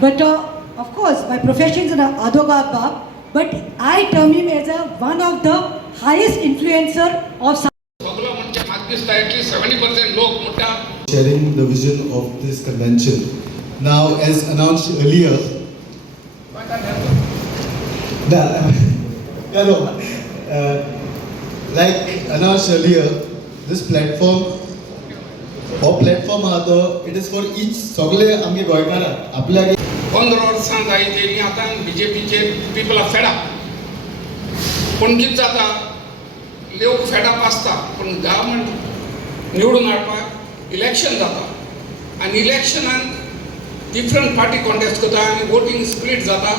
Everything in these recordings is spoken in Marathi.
But of course, my profession is an advocate, but I term him as one of the highest influencer of. Sharing the vision of this convention. Now, as announced earlier, like announced earlier, this platform it is for each सगळे आमगे गोंयकार आपल्या 15 वर्सां जाय तेणी आतां बीजेपीचे पीपल आर फेड अप पूण कितें जाता लोक फेड अप आसता पूण गव्हर्मेंट निवडून हाडपाक इलेक्शन जाता आनी इलेक्शनान डिफरंट पार्टी कॉन्टेस्ट करता आनी वोटींग स्प्लीट जाता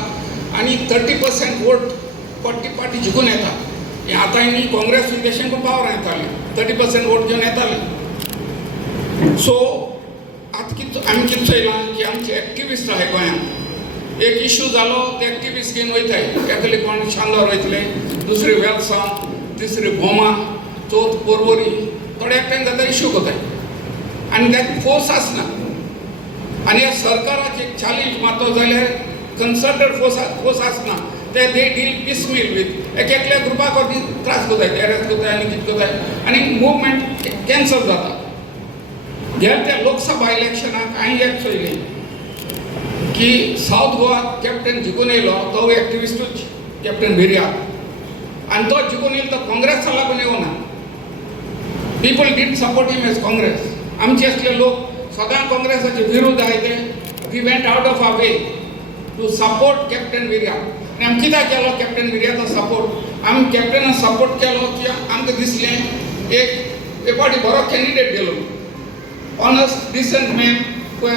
आनी 30% वोट पट्टी पार्टी जिखून येता हें आतां आमी काँग्रेस इलेक्शन पावर येताली 30% वोट घेवन येताली सो आतां कितें आमी कितें चयलां की आमचे एक्टिविस्ट आहाय गोंयांत एक इश्यू जालो ते एक्टिविस्ट घेवन वयताय एकेले कोण शांदार वयतले दुसरे वेलसांव तिसरे बोमा चवथ पोरवोरी थोडे एकठांय जाता इश्यू कोताय आनी त्यात फोर्स आसना आनी ह्या सरकाराचे चॅलेंज मातो जाल्यार कंसल्टड फोर्स आसना ते दे डील पिसमील वीथ एकल्या ग्रुपाक त्रास कोताय एरेस्ट कोताय आनी कितें कोताय आनी मुवमेंट कॅन्सल जाता त्या लोकसभा इलेक्शनाक हांवें एक चयलें की सावथ गोवा कॅप्टन जिखून येयलो तो एक्टिविस्टूच कॅप्टन भिर्या आनी तो जिखून येयलो तो काँग्रेसा लागून येवना people did support him as Congress आमचे असले लोक सदां काँग्रेसाचे विरोध आहाय ते we went out of our way to support captain भिर्या आनी आमी कित्याक केलो कॅप्टन भिर्याचो सपोर्ट आमी कॅप्टनाक सपोर्ट केलो की आमकां दिसलें एक फावटी बरो कॅन्डिडेट गेलो honest, decent man who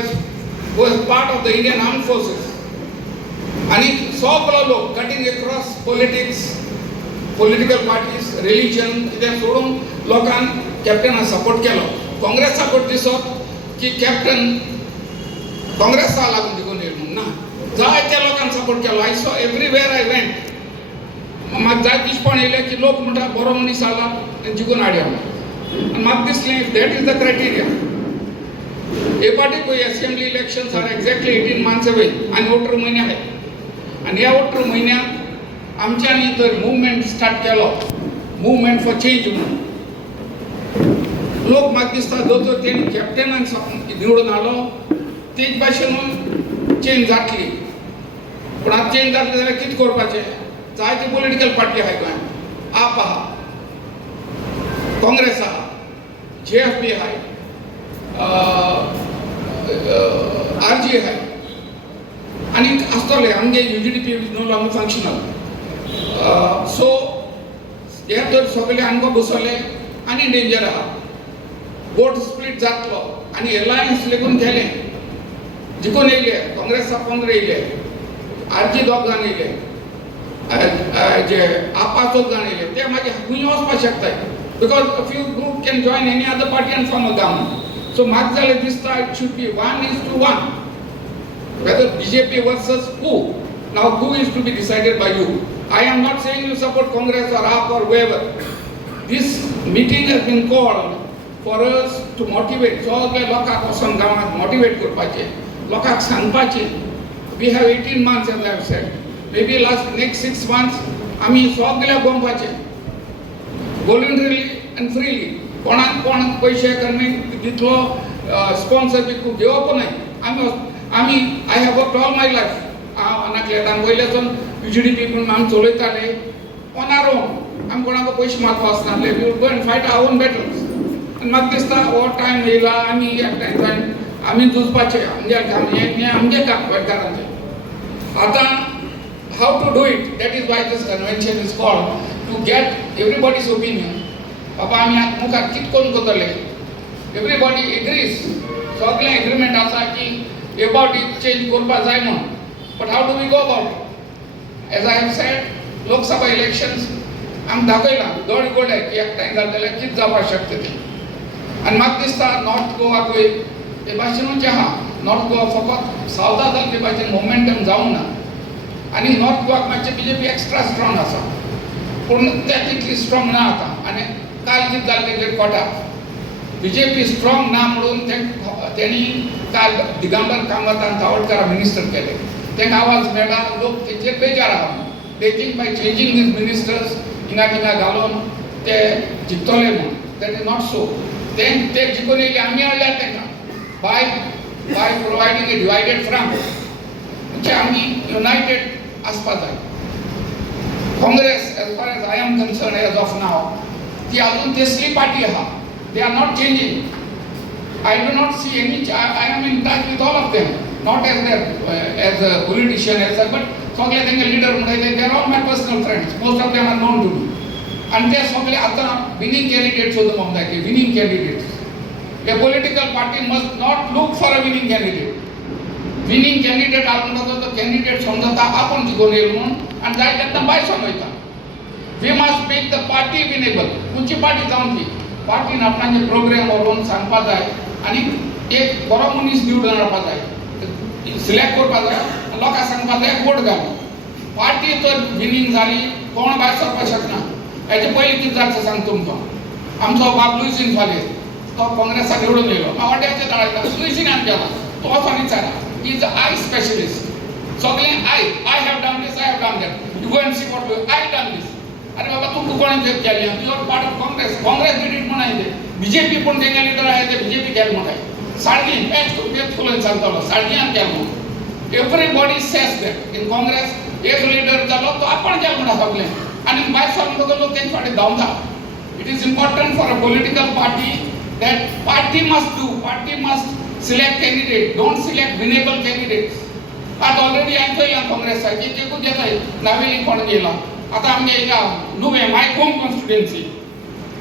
was part of the Indian Armed Forces. And सगळे लोक cutting across politics, political parties, religion, कितें सोडून लोकांन कॅप्टनाक सपोर्ट केलो. काँग्रेस सपोर्ट दिसत की कॅप्टन काँग्रेसा लागून जिखून येयलो म्हूण ना. जायत्या लोकांक सपोर्ट केलो. I saw everywhere I went. म्हाका जाय दिसपण येयलें की लोक म्हणटा बरो मनीस आला जिखून हाडया म्हणून. आनी म्हाका दिसलें if that is the criteria a party कोई assembly elections are exactly 18 months away आणि वोटर महिने आहेत आणि या वोटर महिन्यात आमच्यांनी तर मुवमेंट स्टार्ट केलो मुवमेंट फॉर चेंज म्हणून लोक म्हाका दिसता दोतोर तेणी कॅप्टनाक निवडून हाडलो तेच भाशेन चेंज जातली पूण आतां चेंज जातली जाल्यार कितें करपाचें जायती पॉलिटिकल पार्टी आहाय गोंयांत आप आहा काँग्रेस आहा JFP आहाय RG आहाय आनी आसतले आमगे UGDP is no longer functional so हे तर सगळे आमकां बसवले आनी डेंजर आहा वोट स्प्लीट जातलो आनी एलायन्स लेगून केलें जिखून येयले काँग्रेसा 15 येयले RG 2 जाण येयले जे आपा 2 जाण येयले ते मागीर खूंय वचपाक शकताय because a few group can join any other party and form a government. So म्हाका जाल्यार दिसता it should be 1:1 whether BJP versus who. Now who is to be decided by you. I am not saying you support Congress or AAP or whoever. This meeting has been called for us to motivate सगळे लोकांक वचून गांवांत मोटिवेट करपाचें लोकांक सांगपाचें we have 18 months as I have said maybe next 6 months आमी सगळे गोंवपाचें voluntarily and freely कोण पैसे कमी दितलो स्पॉन्सर बी खूब घेवप न्हय आमी I have worked all my life अनाक्लेटान वयल्यासून UGDP पूण आमी चलयताले ऑन आवर ओन आमी कोणाक पयशे मागपाक वचनासले we would go and fight our own battles आनी म्हाका दिसता हो टायम येयला आमी एकठांय जावन आमी झुजपाचें आमगे काम हें आमगे काम गोंयकारांचें आतां how to do it that is why this convention is called to get everybody's opinion बाबा आमी आतां मुखार कितें करून करतले एवरीबॉडी एग्रीज सगळे एग्रीमेंट आसा की हे फावटी चेंज करपा जाय म्हणून but how do we go about as I have said Lok Sabha elections आमी दाखयलां दोड गोडे की एकठांय जालें जाल्यार कितें जावपाक शकता तें आनी म्हाका दिसता नॉर्थ गोवाकूय हे भाशेनूच आहा नॉर्थ गोवा फकत सावथा जालें ते भाशेन मोमेंटम जावंक ना आनी नॉर्थ गोवाक मातशें BJP एक्स्ट्रा स्ट्रॉंग आसा पूण ते तितली स्ट्रॉंग ना आतां आनी काल कितें जालें तेजेर कोटा BJP स्ट्रॉंग ना म्हणून ते त्यांनी काल दिगंबर कामत आणि तावडकर मिनिस्टर केले. त्यांना आवाज मेळ्ळा, लोक तेचे बेजार आहा. They think by changing these ministers हिंगा थिंगा घालून ते जिखतले म्हणून. That is not so. ते जिखून येयले आमी हाडल्यार तांकां by providing a divided front. म्हणजे आमी युनायटेड आसपा जाय. Congress as far as I am concern as of now ती अजून तेसली पार्टी आहा. They are not changing. I do not see any. I am in touch with all of them, not as a politician as such, but सगळे त्यांचे leader म्हणून they are all my personal friends. Most of them are known to me. आणि ते सगळे आता winning candidates होतो म्हणतात की winning candidates. A political party must not look for a winning candidate. Winning candidate आपण म्हणतो तो candidate समजता आपण जिंकून येईल म्हणून आणि जाय त्यांना बाय समजता. We must make the party winnable. कोणची पार्टी जाऊन ती पार्टीन आपणाचे प्रोग्राम वरून सांगपा जाय आणि एक बरो मनीस निवडून हाडपा जाय, सिलेक्ट करपा जाय, लोकांक सांगपा जाय वोट घाल. पार्टी तर विनींग जाली कोण भायर सरपा शकना. हेजे पयलीं कितें जाता सांग तुमकां. आमचो बाब लुईस इन्फाले तो काँग्रेसाक निवडून येयलो. हांव वाड्याचेर धाडयता लुईसिनान केला. तो वचून विचारा. He is eye specialist. सगळे I have done this, I have done that. You go and see what I done this. अरे बाबा तुमकां कोणी केलें? You are part of Congress did it म्हणायचे. बीजेपी पण तेंगे लिडर आहे ते बीजेपी केलें म्हणाय. साळगीन तेच फुलन सांगतालो साळगीन केलें म्हणून. Everybody says that in Congress एक लिडर जालो तो आपण केलें म्हणा सगळें आणि भायर सरून लोक तेंचे फाटीं धांवता. It is important for a political party that party must do. Party must select candidate. Don't select winnable candidates. आज ऑलरेडी आयतोय काँग्रेस आहे की कुठे येत आहे नावेली कोण गेला. आता आमगे एका नुवे माय होम कॉन्स्टिट्युएन्सी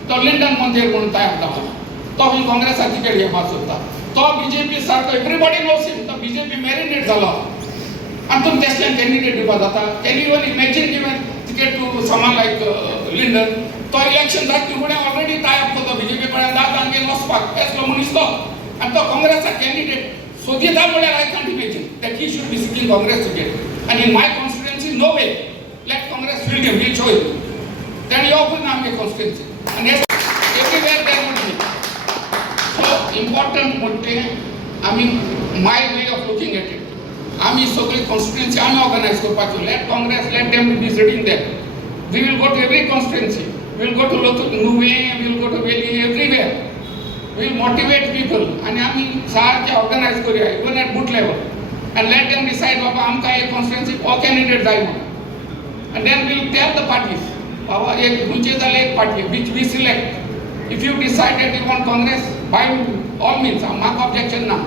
तो लिंडन मंदिर म्हणून तयार झाला. तो ही काँग्रेसा तिकेट घेवपाक सोदता. तो बीजेपी सारको एवरीबॉडी नोस हिम. तो बीजेपी मॅरिनेट झालो आणि तुम तेसल्यान कॅन्डिडेट दिवपा जाता. Can you even imagine given ticket to someone like Linden. तो इलेक्शन जाता फुडें ऑलरेडी टायप करता बीजेपी कडेन जाता आनी वचपाक येसलो मनीस तो आनी तो काँग्रेसा कॅन्डिडेट सोदिता म्हळ्यार I can't imagine that he should be sitting Congress ticket. आनी in my constituency no way let Congress field him will show it. तेणें येवपूच ना आमगे कॉन्स्टिट्युएन्सी आनी everywhere there would be. So important म्हणटे आमी my way of looking at it. आमी सगळी कॉन्स्टिट्युएन्सी आमी ऑर्गनायज करपाच्यो. Let Congress let them be sitting there. We will go to every constituency. We will go to Nuve, we will go to Valley, everywhere. We will motivate people and आमी सारखे organize करूया even at boot level and let them decide बाबा आमकां एक constituency हो candidate जाय म्हणून. And then we will tell the parties बाबा एक गुंचे जाले एक party which we select. If you decide that you want Congress, by all means, म्हाका objection ना.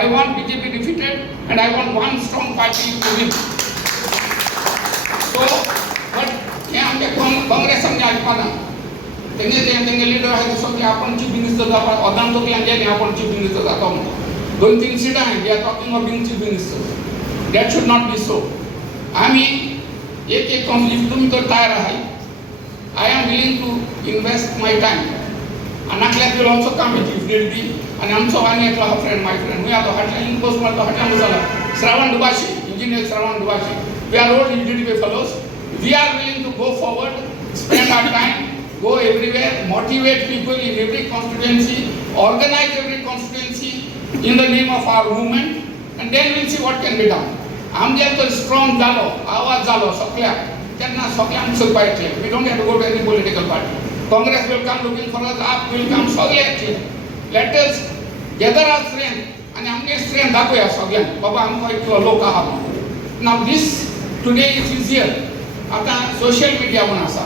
I want BJP defeated and I want one strong party to win. So, but हे आमच्या काँग्रेस आमचे आयकपाना. तेंगे लिडर आहे ते सगळे आपण चीफ मिनिस्टर जावपा अदान तकल्यान गेले आपण चीफ मिनिस्टर जाता म्हणून. 2-3 सिटां आहेत they are talking of being chief minister. That should not be so. आमी एक कॉन्फ्लिक्ट तुमी तर तयार आहाय. I am willing to invest my time आनी नाकल्यार will also come with if need be. आनी आमचो आनी एकलो आहा फ्रेंड माय फ्रेंड हुंय आतां हाटल्यान पोस्ट मारता हाटल्यान बसला Shravan Dubashi engineer Shravan Dubashi. We are old UGDP fellows. We are willing to go forward, spend our time, go everywhere, motivate people in every constituency, organize every constituency in the name of our movement, and then we'll see what can be done. आमगे तो strong जालो, आवाज जालो सगळ्याक तेन्ना सगळ्यांक सोदपा येतलें. We don't have to go to any political party. Congress will come looking for us, AAP will come, सगळे येतले. Let us gather our strength आणि आमगे strength दाखोवया सगळ्यांक बाबा आमकां इतलो लोक आहा म्हणून. Now this today is easier. आता सोशल मीडिया म्हणून आसा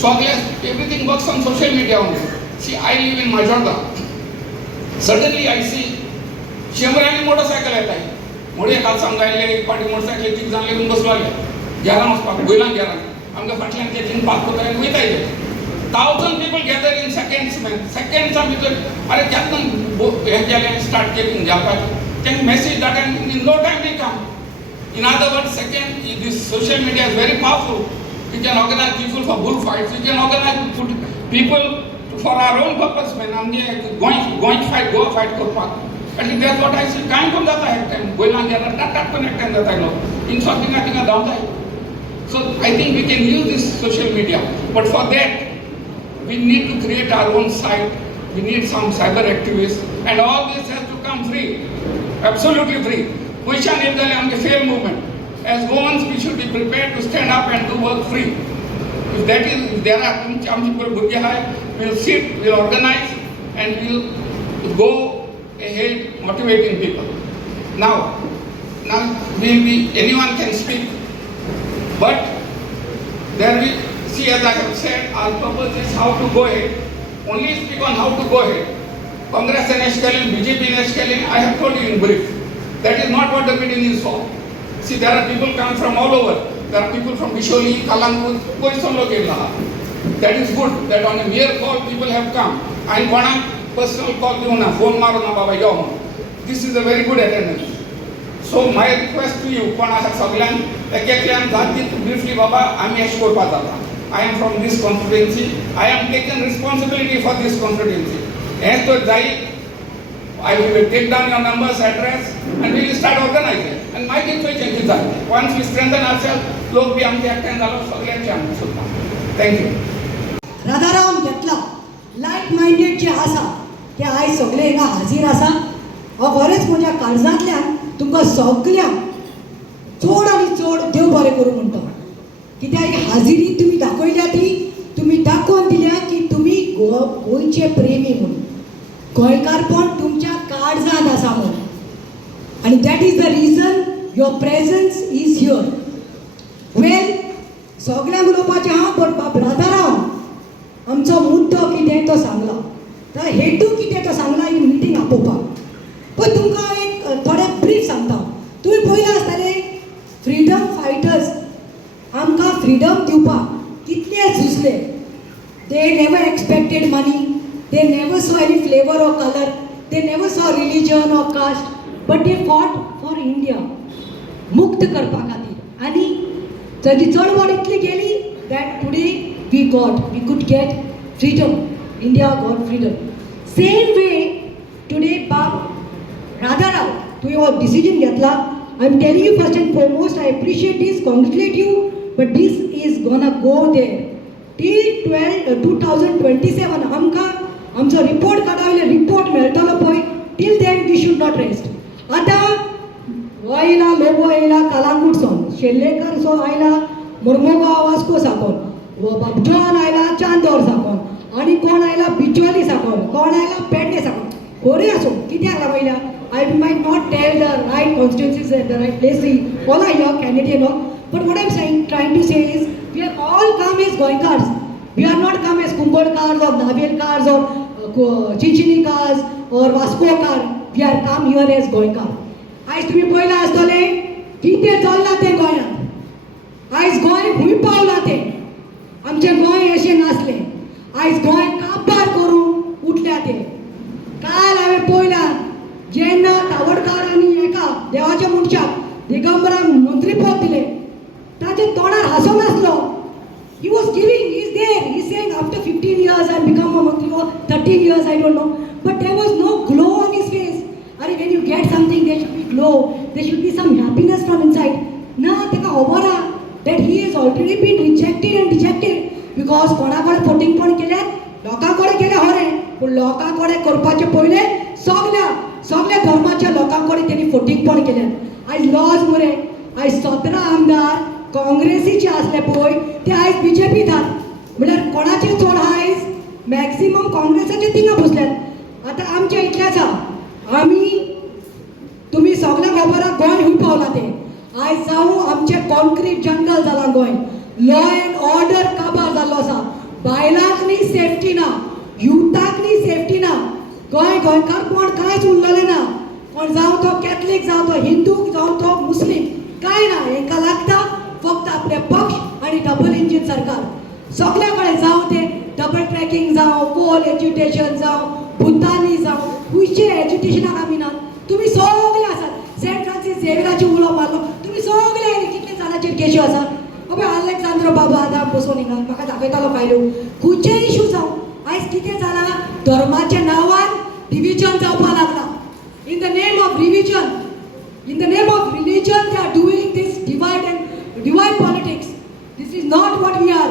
सगळे everything works on social media only. See I live in Majorda. Suddenly I see शेंबरांनी मोटरसायकल येताय. मोडे काल सांगायले एक पाटी मोटरसायकल 3 जाण लेगून बसवाले गेरान वचपाक गोयलां गेरान आमगे फाटल्यान ते तीन पास करताय वयताय ते 1000 people gather in seconds man. सेकंड्सा भितर अरे केन्ना हे केलें स्टार्ट केलें जावपाक तेंक मेसेज धाडन in no time they come. In other words, second, this social media is very powerful. We can organize people for bullfights. We can organize people for our own purpose. Man, going fight, go fight, go fight. And that's what I see. Kind of that I time. Going on there, that connect and that I know. In something I think down there. So I think we can use this social media. But for that, we need to create our own site. We need some cyber activists, and all this has to come free, absolutely free. Position is the fair movement. As Goans, we should be prepared to stand up and do work free. If that is, if there are we'll sit, we'll organize, and we'll go ahead motivating people. Now anyone can speak, but there we see, as I have said, our purpose is how to go ahead. Only speak on how to go ahead. Congress and SKLM, BJP and SKLM, I have told you in brief. That is not what the meeting is for. See, there are people come from all over. There are people from Bisholi, Kalangpur, koi sam log raha. That is good. That on a mere call people have come. I want personal call do na, phone maro na baba yom. This is a very good attendance. So my request to you, कोण आहात सगळ्यांक एक-एकल्यान जातीत briefly बाबा आम्ही अशी करपाक जाता. I am from this constituency. I am taking responsibility for this constituency. As to जाईल, I will take down your numbers, address, and we will start organizing. And my situation is that once we strengthen ourselves, लोक भी आमचे एकठांय जालो सगळ्यांचे आमी सुद्दां. Thank you. राधाराम घेतला लायक मायंडेड जे आसा ते आयज सगळे हिंगा हाजीर आसा. हांव खरेंच म्हज्या काळजांतल्यान तुमकां सगळ्यांक चड आनी चड देव बरें करूं म्हणटा. कित्याक हाजिरी तुमी दाखयल्या ती तुमी दाखोवन दिल्या की तुमी गोंयचे प्रेमी म्हणून, गोंयकारपण तुमच्या काळजांत आसा म्हणून. आनी that is the reason your presence is here. Well, सगळ्यांक उलोवपाचें हांव, बट बाब राधाराम आमचो मुद्दो कितें तो सांगला, तर हेतू कितें तो सांगला ही मिटींग आपोवपाक. पण तुमकां एक थोडें ब्रीफ सांगता. तुमी पळयलां आसतलें फ्रीडम फायटर्स आमकां फ्रीडम दिवपाक कितले झुजले. They never expected money, they never saw any flavour or colour, they never saw religion or caste, but they fought for India मुक्त करपा खातीर. आनी ताची चळवळ इतली गेली that today we could get freedom. India got freedom. Same way today बाब Radharav, to your decision घेतला. I am telling you first and foremost, I appreciate this, congratulate you, but this is gonna go there till 2027. आमकां आमचो रिपोर्ट काडावयले रिपोर्ट मेळटलो पळय, till then we should not rest. आतां हो येयला, लोगो येयला कालांगूटसून, शेल्लेकर सो आयला मोर्मुगांव वास्को साकून, वो बाबजॉन आयला चांदोर साकून, आनी कोण आयला बिचोली साकून, कोण आयला पेडणे साकून. खरें आसूं कित्याक लागयला. I might not tell the right constituencies at the right place. All are here, Canadian all. But what I'm saying, trying to say is, we are all come as Goinkars. We are not come as Kumkodkars or Navelkars or Chinchinikars or Vascokar. We are come here as Goinkar. आयज तुम्ही पळयलां आसतलें कितें चल्लां तें गोंयांत. आयज गोंय खूंय पावलां तें. आमचें गोंय अशें नासलें. आयज गोंय काबार करून उठल्या तें. काल हांवें पळयलां जेन्ना तावडकारांनी एका देवाच्या मनशाक दिगंबराक मंत्रीपद दिलें, ताच्या तोंडार हांसो नासलो. He was giving, he is there, he saying after 15 years I become a मंत्री or 13 years, I don't know, but there was no glow on his face. अरे when you get something there should be glow, there should be some happiness from inside. ना ताका खबर आहा that he has already been rejected and dejected because कोणा कडेन फोटिंग पण केल्या, लोकां कडेन केलें खरें, पूण लोकां कडेन करपाचे पयले सगळ्या धर्माच्या लोकां कडेन त्यांनी फोटींगपण केलें. आयज लॉज मरे, आयज 17 आमदार काँग्रेसीचे आसले पळय ते आयज बीजेपीत आहात. म्हळ्यार कोणाचे चड आयज मॅक्सिमम काँग्रेसाचे थिंगा बसल्यात. आतां आमच्या इतलेंच आहा, आमी तुमी सगळ्यांक खबर आहा गोंय खूंय पावलां तें. आयज जावं आमचें कॉन्क्रीट जंगल जालां गोंय, लॉ एंड ऑर्डर काबार जाल्लो आसा, बायलांक न्ही सेफ्टी ना, युथाक न्ही सेफ्टी ना. गोंयकार कोण कांयच उरलेलें ना. कोण जावं तो कॅथलीक, जावं तो हिंदू, जावं तो मुस्लीम, कांय ना. हेंकां लागता फक्त आपले पक्ष आनी डबल इंजीन सरकार. सगळे कडेन जावं ते डबल ट्रॅकिंग जावं, कोल एज्युकेशन जावं, बुद्धानी जावं, खुंयचे एज्युकेशनाक आमी ना. तुमी सगळे आसात. सेंट फ्रांसीस झेवियराची उलो मारलो, तुमी सगळे कितले जाणांचेर केश्यो आसा. अबे अलेक्झांद्र बाबा आतां बसून हिंगा म्हाका दाखयतालो फायल्यो. खंयचे इशू जावं, आयज कितें जालां, धर्माच्या नांवान डिविजन जावपाक लागला. In the name of religion, in the name of religion they are doing this divide politics. This is not what we are.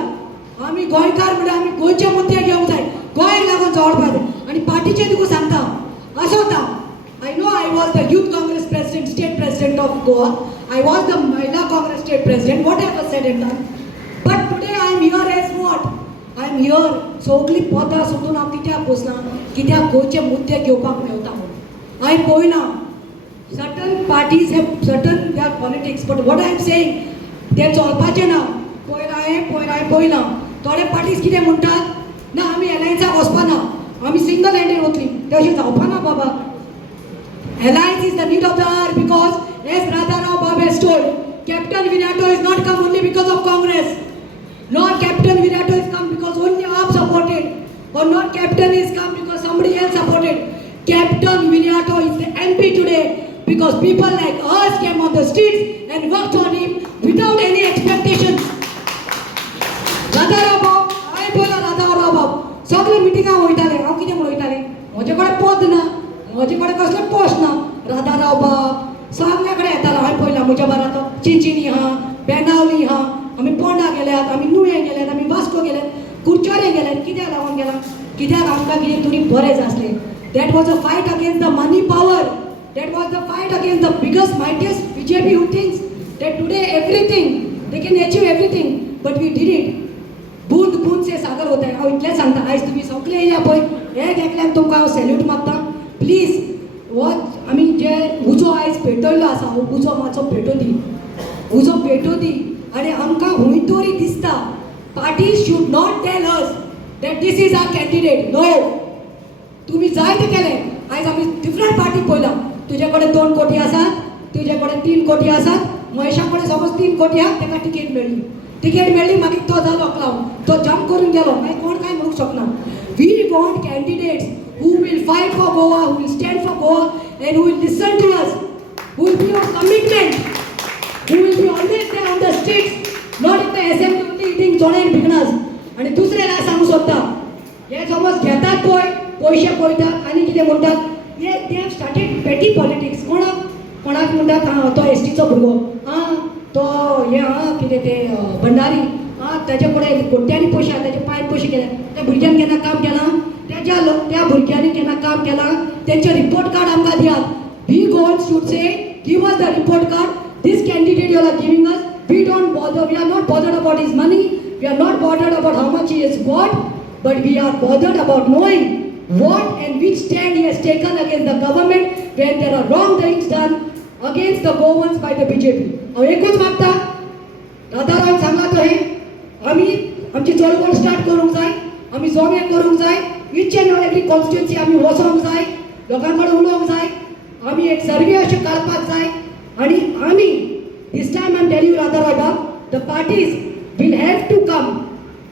आमी गोंयकार म्हणजे आमी गोंयचे मुद्दे घेवंक जाय, गोंय लागून जोडपाक जाय. आनी पार्टीचे तुका सांगता आसोता, I know president, state president of Goa. I was the Mahila Congress state president. Whatever said and done. But today I am here as what? I am here. सगळी पदां सोडून हांव कित्याक बसलां? कित्याक गोंयचे मुद्दे घेवपाक मेळटा म्हणून. हांवें पळयलां. Certain parties have certain their politics, but what I am saying, ते चलपाचें ना. पळयलां. थोडे पार्टीज कितें म्हणटात? ना आमी एलायन्साक वचपाना. आमी सिंगल हँडेड वतली. ते अशें जावपाना बाबा. Alliance is the need of the hour because, as Radharao Bab has told, Captain Virato has not come only because of Congress. Not Captain Virato has come because only AAP supported. Or not Captain has come because somebody else supported. Captain Virato is the MP today because people like us came on the streets and worked on him without any expectations. Radharao Bab, I बोला Radharao Bab. सगळे मिटिंगां वयताले. हांव कितें म्हूण वयतालें? म्हजे कडेन पद ना. म्हजे कडेन कसलें पोस्ट ना. राधाराव बाब सगळे कडेन येतालो. हांवें पळयलां म्हज्या बारात चिंचिनी आहा, बेनावली आहा, आमी पोंडा गेल्यात, आमी नुवें गेल्यात, आमी वास्को गेल्यात, कुडचोरे गेल्यात. कित्याक लागून गेला? कित्याक आमकां कितें तरी बरें जाय आसलें. That was a fight against the money power. That was the fight against the biggest mightiest BJP who thinks that today everything they can achieve everything, but we did it. बूंद बूंद से सागर होता है. हांव इतलें सांगता. आयज तुमी सगळे येया पळय. एक एकल्याक तुमकां हांव सॅल्यूट मारता. प्लीज हो आमी जे उजो आयज पेटयल्लो आसा, हो उजो मातसो पेटो दी. उजो पेटो दी. आनी आमकां खूंय तरी दिसता parties should not tell us that this is our candidate. No, तुमी जाय तें केलें. आयज आमी डिफरंट पार्टी पळयला. तुजे कडेन 2 कोटी आसात, तुजे कडेन 3 कोटी आसात. महेशा कडेन समज 3 कोटी आहा, ताका टिकेट मेळ्ळी. टिकेट मेळ्ळी, मागीर तो जालो अकलाव. तो जंप करून गेलो. मागीर कोण काय म्हणूंक शकना. We want candidates who will fight for Goa, who will stand for Goa, and who will listen to us, who will be on commitment, who will be always there on the streets, not in the assembly eating chone and bignas. आणि दुसऱ्याला सांगू सोदता, हे समज घेतात पळय, पयशे पळयतात आनी कितें म्हणटात, हे दे हॅव स्टार्टेड पेटी पॉलिटिक्स. कोणाक म्हणटात, हां तो एसटीचो भुरगो, हां तो हे कितें ते भंडारी, हां ताचे कडेन कोट्यांनी पयशे आहा, ताचे पांय पयशे केले. त्या भुरग्यान केन्ना काम केलां? त्या भुरग्यांनी केन्ना काम केलां? तेंचे रिपोर्ट कार्ड आमकां दियात. We Goans should say give us the report card. This candidate you are giving us, we don't bother, we are not bothered about his money, we are not bothered about how much he has got, but we are bothered about knowing what and which stand he has taken against the government when there are wrong things done against the Goans by the BJP. हांव एकूच मागता, राधाराव सांगा तो हे आमी आमची चळवळ स्टार्ट करूंक जाय, आमी जोमे करूंक जाय. इच एंड एवरी कॉन्स्टिट्युएन्सी आमी वचोंक जाय, लोकां कडेन उलोवंक जाय, आमी एक सर्वे अशें काडपाक जाय. आनी आमी this time I am telling you Radharao बाब, the parties will have to come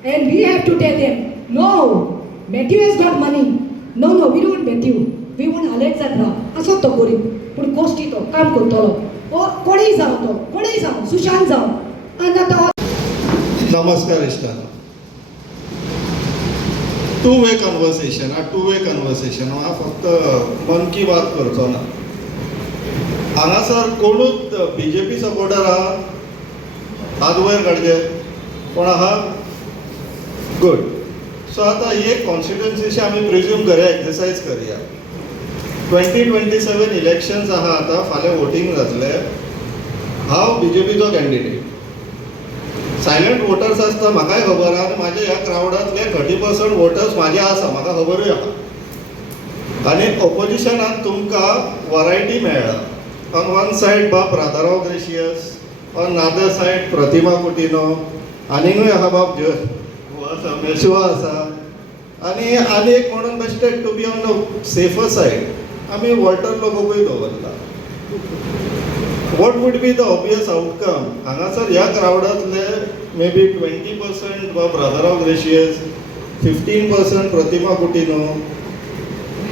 and we have to tell them, no Mathew has got money, no no we don't Mathew, we want Alexandra. असो तो गरीब पूण गोश्टी तो काम करतलो. कोणीय जावं, तो कोणीय जावं, सुशांत जावं. आनी तो नमस्कार इश्टांनो. Two way conversation, two way conversation. हांव फक्त मन की बात करचो ना. हांगासर कोणूच BJP सपोर्टर आहा? हात वयर काडचे. कोण आहा? गूड. सो आतां ही एक कॉन्स्टिट्युएन्सीची आमी प्रिज्यूम करया, एक्सरसायज करया. 2027 इलेक्शन्स आहा आतां, फाल्यां वोटींग जातलें. हांव BJPचो कॅन्डिडेट. सायलंट वोटर्स आसता, म्हाकाय खबर आहा. आनी म्हाज्या ह्या क्रावडांतले 30% वोटर्स म्हाजे आसा, म्हाका खबरूय आहा. आनी ऑपोजिशनान तुमकां वरायटी मेळ्ळा. ऑन वन सायड बाब Radharao Gracias, on other side Pratima Coutinho, आनीकूय आहा बाब मेशुआ आसा, आनी एक म्हणून bested to be on the safer side आमी वॉल्टर लोबोकूय दवरला. What would be the obvious outcome? हांगासर ह्या क्रावडांतले मे बी 20% बाब राधाराव ग्रेशियस, 15% प्रतिमा कुटिनो,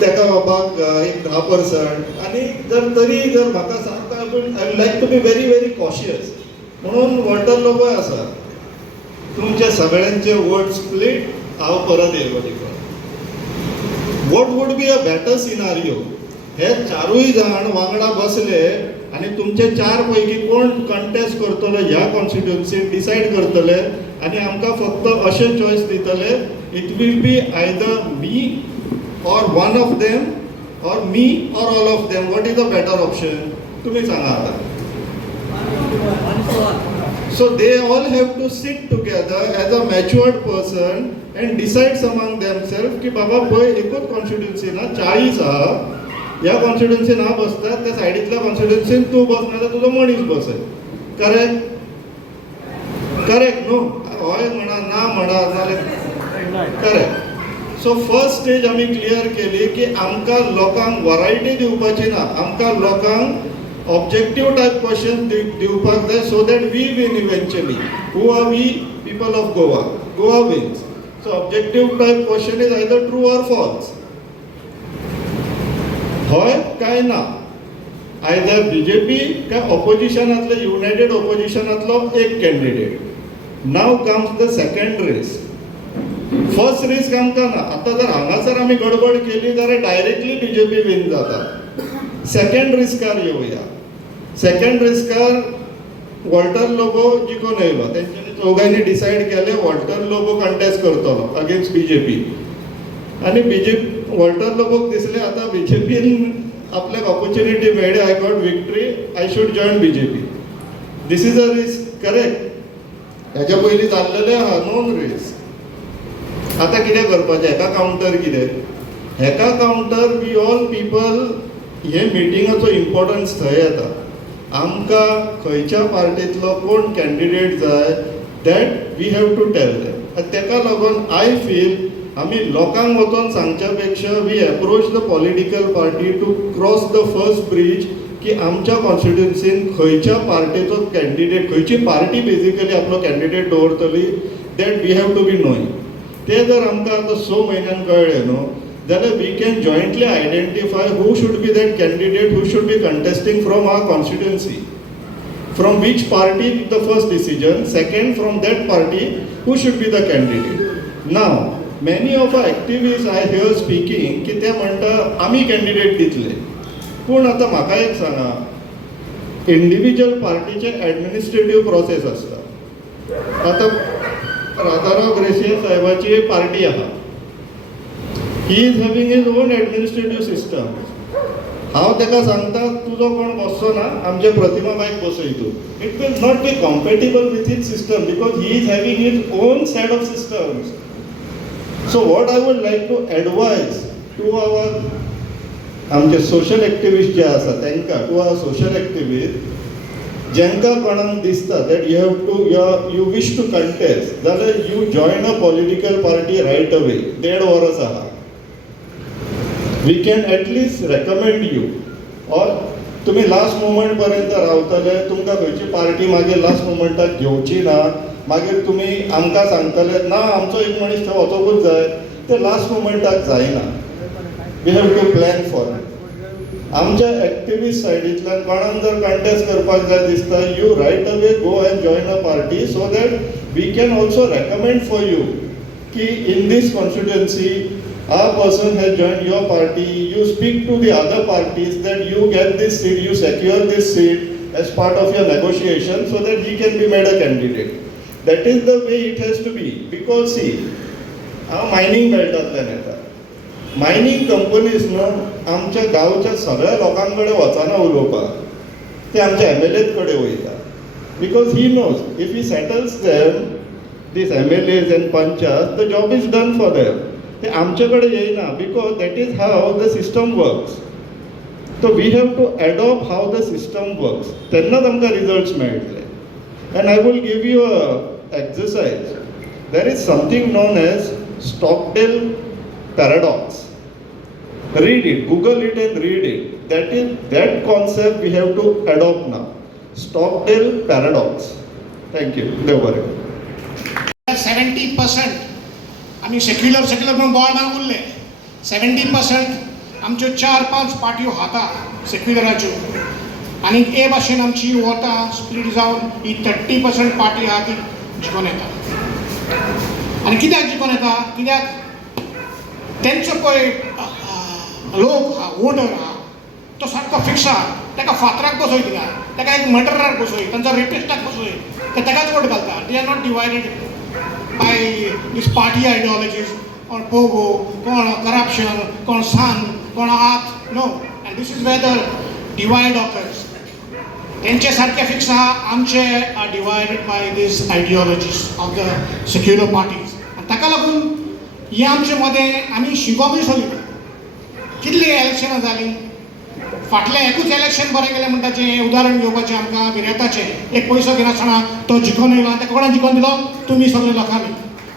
तेका बाबाक एक 10%. आनी जर म्हाका सारको I would like to be very very cautious. म्हणून वॉल्टर लोबोय आसा. तुमचे सगळ्यांचे वोट स्प्लीट, हांव परत येयलो तिकडे. What would be a better scenario? हे चारूय जाण वांगडा बसले आनी तुमचे 4 पैकी कोण कंटेस्ट करतलो ह्या कॉन्स्टिट्युएन्सीन डिसायड करतले आनी आमकां फक्त अशें चॉयस दितले, it will be either me or one of them or me or all of them. What is the better option? तुम्ही सांगा आता. So they all have to sit together as a matured person and decide among themselves की बाबा पळय एकूच कॉन्स्टिट्युन्सी ना 40 आहा, ह्या कॉन्स्टिट्युन्सीन हांव बसता, त्या सायडीतल्या कॉन्स्टिट्युन्सीन तूं बसना जाल्यार तुजो मनीस बसय. करेक्ट? करेक्ट न्हू? हय म्हणा ना म्हणा नाल्यार करेक्ट. सो फर्स्ट स्टेज आमी क्लियर केली की आमकां लोकांक वरायटी दिवपाची ना, आमकां लोकांक ऑब्जेक्टिव्ह टायप क्वेश्चन दिवपाक जाय so that we win eventually. Who are we? People of Goa. Goa wins. So objective type question is either true or false. हय काय ना. आयदर बीजेपी काय ऑपोजिशनांतले युनायटेड ऑपोजिशनांतलो एक candidate. Now comes the second race. First risk आमकां ना. आतां जर हांगासर आमी गडबड केली जाल्यार डायरेक्टली बीजेपी विन जाता. सेकंड रिस्कार येवया. सेकंड रिस्कार वॉल्टर लोबो जिखून येयलो. तेंच्यांनी चौगांनी डिसायड केलें वॉल्टर लोबो कंटेस्ट करतलो अगेन्स्ट बीजेपी. आनी बीजेपी वॉल्टर लोबोक दिसलें आतां बीजेपीन आपल्याक ऑपॉर्च्युनिटी मेळ्ळी, I got victory, I should join BJP. This is a risk. Correct? हेच्या पयलीं जाल्लेलें आहा नोन रिस्क. आतां कितें करपाचें? हेका कावंटर कितें? हेका कावंटर वी ऑल पीपल हे मिटिंगाचो इम्पॉर्टन्स थंय येता. आमकां खंयच्या पार्टींतलो कोण कॅन्डिडेट जाय that we have to tell them. तेका लागून आय फील आमी लोकांक वचोन सांगच्या पेक्षा we approach the political party to cross the first bridge की आमच्या कॉन्स्टिट्युन्सीन खंयच्या पार्टीचो कॅन्डिडेट, खंयची पार्टी बेजिकली आपलो कॅन्डिडेट दवरतली that we have to be knowing. ते जर आमकां आतां 6 म्हयन्यान कळ्ळें न्हू जाल्यार we can jointly identify who should be that candidate who should be contesting from our constituency. From which party the first decision, second from that party who should be the candidate. Now many of our activist I hear speaking की ते म्हणटा आमी कॅन्डिडेट दितले. पूण आतां म्हाका एक सांगा, इंडिविज्युअल पार्टीचे एडमिनिस्ट्रेटीव प्रोसेस आसता. आतां राजाराव ग्रेसियस साहेबाची एक पार्टी आहा. He is having his own administrative system. हांव ताका सांगता तुजो कोण बसचो ना, आमचे प्रतिमा बायक बसय तूं. It will not be compatible with his system because he is having his own set of systems. So what I would like to advise to our आमचे सोशल एक्टिविस्ट जे आसा तांकां, टू आवर सोशल एक्टिविस्ट जेंकां कोणाक दिसता that you have to you wish to contest जाल्यार you join a political party right away. 1.5 वर्स आहा. We can at least recommend you. Or तुमी लास्ट मोमेंट पर्यंत रावतले, तुमकां खंयची पार्टी मागीर लास्ट मोमेंटाक घेवची ना, मागीर तुमी आमकां सांगतले ना आमचो एक मनीस थंय वचोंकूच जाय, ते लास्ट मोमेंटाक जायना. We have to plan for it. आमच्या एक्टिविस्ट सायडींतल्यान कोणाक जर कंटेस्ट करपाक जाय दिसता you right away go and join a party so that we can also recommend for you की in this constituency a person has joined your party, you speak to the other parties that you get this seat, you secure this seat as part of your negotiation so that he can be made a candidate. That is the way it has to be. Because see, हांव मायनिंग बेल्टांतल्यान येता. मायनिंग कंपनीज न्हू आमच्या गांवच्या सगळ्या लोकां कडेन वचना उलोवपाक, ते आमच्या MLAs कडेन वयता. Because he knows if he settles them these MLAs and पंचास the job is done for them. ते आमचे कडेन येयना because that is how the system works. So we have to adopt how the system works. तेन्नाच आमकां रिजल्ट्स मेळटले. And I will give you a exercise. There is something known as Stockdale paradox. Read it, Google it and read it. That concept we have to adopt now. Stockdale paradox. Thank you. देव बरें. 70% आम्ही सेक्युलर म्हणून बोवाळ मारून उरले. 70% आमच्यो 4-5 पार्ट्यो हाता सेक्युलराच्यो आनी हे भाशेन आमची वोटां स्प्लीट जावन ही 30% पार्टी आहा ती जिखून येता. आनी कित्याक जिखून येता? कित्याक तेंचो पळय लोक हा वोटर आहा तो सारको फिक्स आहा. ताका फातराक बसय थिंगा, ताका एक मर्डराक बसय, तांचो रेपिस्टाक बसय, ते ताकाच वोट घालता. They are not divided by these party ideologies. कोण पोगो, कोण करप्शन, कोण सान, कोण आत. No. And this is where the divide occurs. तेंचे सारके फिक्स आहा आमचे are divided by these ideologies of the secular parties आनी ताका लागून हे आमचे मदें आमी शिकोवूय सोदले कितली इलेक्शनां जालीं फाटलें एकूच इलेक्शन बरें गेलें म्हणटाचें उदाहरण घेवपाचें आमकां बिरेताचें एक पयसो घेनासतना तो जिखून येयलो आनी ताका कोणाक जिखोवन दिलो तुमी सगळे लोकांनी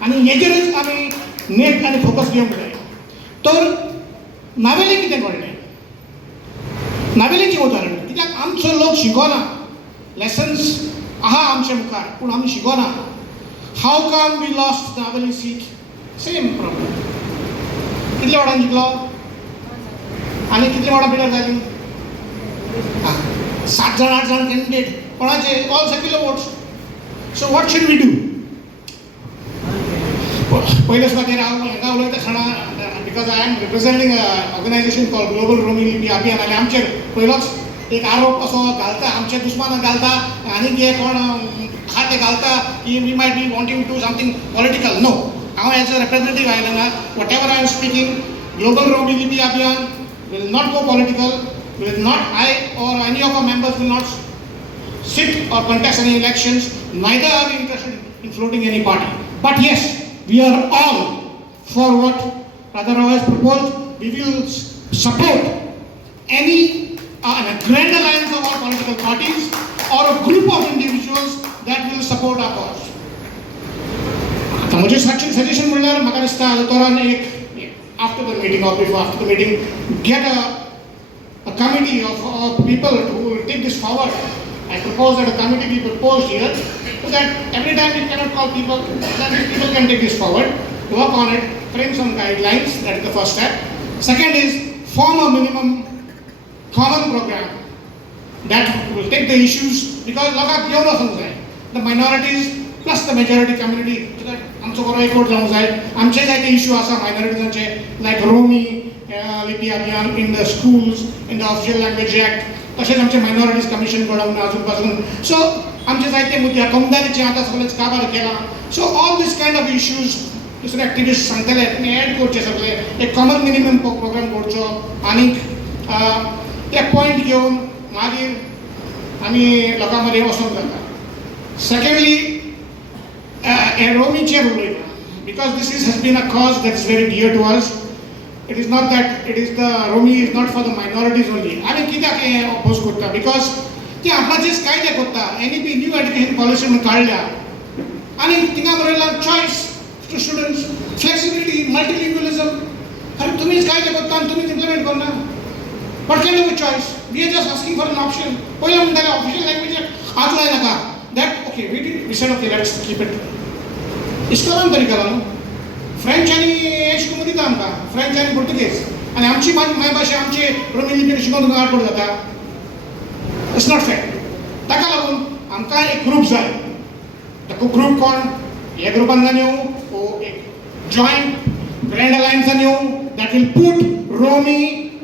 आनी हेजेरूच आमी नेट आनी फोकस घेवंक जाय तर नावेलें कितें घडलें नावेलेंचें उदाहरण कित्याक आमचो लोक शिकोना लेसन्स आहा आमचे मुखार पूण आमी शिकोना how come we lost Navelim seat same problem कितल्या वाडान जिखलो आनी कितल्या वाडा बिडर जाली 7 जाण 8 जाण कॅन्डिडेट कोणाचे all secular votes so what should we do पयले सुवातेर हांव हांगा उलयता आसतना because I am representing organisation call global Romi Lipi Abhiyan आनी आमचेर पयलोच एक आरोप असो घालता आमचे दुस्मानाक घालता आनी जे कोण आहा ते घालता की we might be wanting to something political no हांव एज अ रिप्रेझेंटेटीव आयला whatever I am speaking Global Romi Lipi Abhiyan will not go political, will not, I or any of our members will not sit or contest any elections, neither are we interested in floating any party. But yes, we are all for what Radha Rao has proposed. We will support any a grand alliance of all political parties or a group of individuals that will support our cause. आता म्हजें सजेशन म्हणल्यार म्हाका दिसता दोतोरान एक after the meeting or before after the meeting get a committee of people who will take this forward. I propose that a committee be proposed here so that every time we cannot call people, that people can take this forward, work on it, frame some guidelines. That is the first step. Second is form a minimum common program that will take the issues because लोकांक घेवन वचूंक जाय the minorities plus the majority community so that आमचो बरो एकवट जावंक जाय आमचे जायते इश्यू आसा मायनॉरिटीजांचे लायक रोमी लिपी अभियान in the schools in the official language act तशेंच आमचे मायनॉरिटीज कमिशन घडोवंक ना अजून पासून सो आमचे जायते मुद्दे कमदारीचे आतां सगळेच काबार केला so all these kind of issues दुसरे एक्टिविस्ट सांगतले तुमी एड करचे सगळे एक कॉमन मिनिमम प्रोग्राम करचो आनीक एक पॉयंट घेवन मागीर आमी लोकां मदीं वचोंक जाता secondly Romi chair because this has been a cause that is very dear to us. It is not that it is the Romi is not for the minorities only. I mean, कित्याक हे oppose करता because ते आपणाचेच कायदे करता any be new education policy म्हणून काडल्या आनी थिंगा बरयला choice to students, flexibility, multilingualism. अरे तुम्हीच कायदे करता आनी तुम्हीच implement करना. What kind of a choice? We are just asking for an option. पयले म्हणटाले official language हात लाय नाका. That okay, we said okay, let's keep it. इस्कॉलान तरी केला न्हू फ्रेंच आनी हे शिकूंक दिता आमकां फ्रेंच आनी पुर्तुगेज आनी आमची मायभाशा आमची रोमी लिपी शिकून तुमकां आडपड जाता इट्स नॉट फेर ताका लागून आमकां एक ग्रूप जाय ताका ग्रूप कोण हे ग्रुपान जावन येवं ओ एक जॉयंट ग्रँड अलायन्सान येवं that will put Romi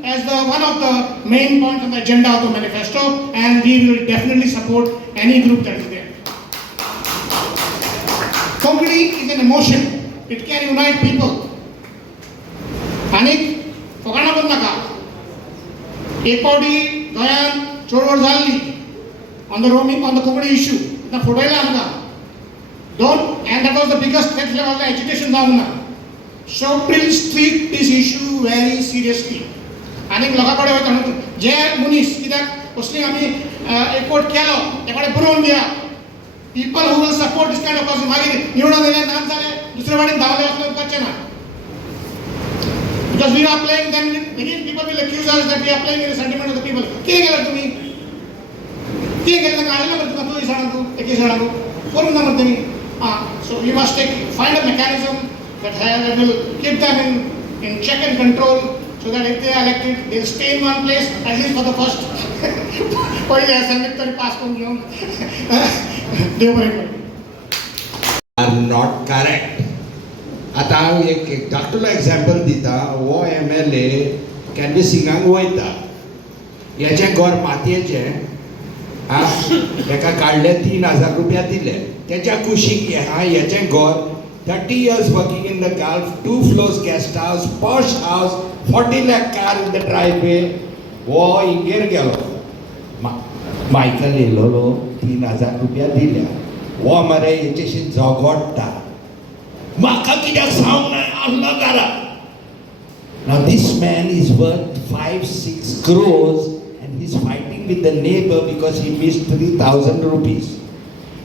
as the one of the main points on the agenda of the manifesto and we will definitely support any group that is there. Konkani is an emotion. It can unite people. आनीक फकाणां बंद नाका एक पावटी गोंयान चळवळ जाल्ली on the Konkani issue ना फुडयलें आमकां don't and that was the biggest threat level of agitation जावंक ना so please treat this issue very seriously. आनीक लोकां कडेन वयता जे मनीस कित्याक असली आमी एकवट केलो ते कडेन बरोवन दिया people who will support this kind of cause मागीर निवडून येयले नाच जाले दुसरे वाटेन धांवले वचून उपकारचें ना because we are playing then many people will accuse us that we are playing in the sentiment of the people कितें केलें तुमी कितें केलें ताका हाडलें मरे तुका तूं दिसाळांकू एके दिसाळांकू करूंक ना मरे तेमी so we must find a mechanism that will keep them in check and control so that if they are elected, they will stay in one place at least for the first. पहिले असेंब्ली तरी पास करून घेऊन देव बरें करूं. Are not correct. आता हांव एक धाकटुलो एग्जाम्पल दिता हो MLA कॅनवेसिंगाक वयता हेचें घर मातयेचें ताका काडले 3,000 रुपया दिले तेच्या कुशीक हेचें घर 30 years working in the Gulf, 2 floors guest house, posh house, 40 lakh car in the driveway. वो इंगेर गेलो मायकल येयलोलो 3,000 रुपया दिल्या वो मरे हेचेशी झगडटा म्हाका कित्याक सांगूंक ना आसलो घरा. Now this man is worth 5-6 crores and he's fighting with the neighbor because he missed 3,000 rupees.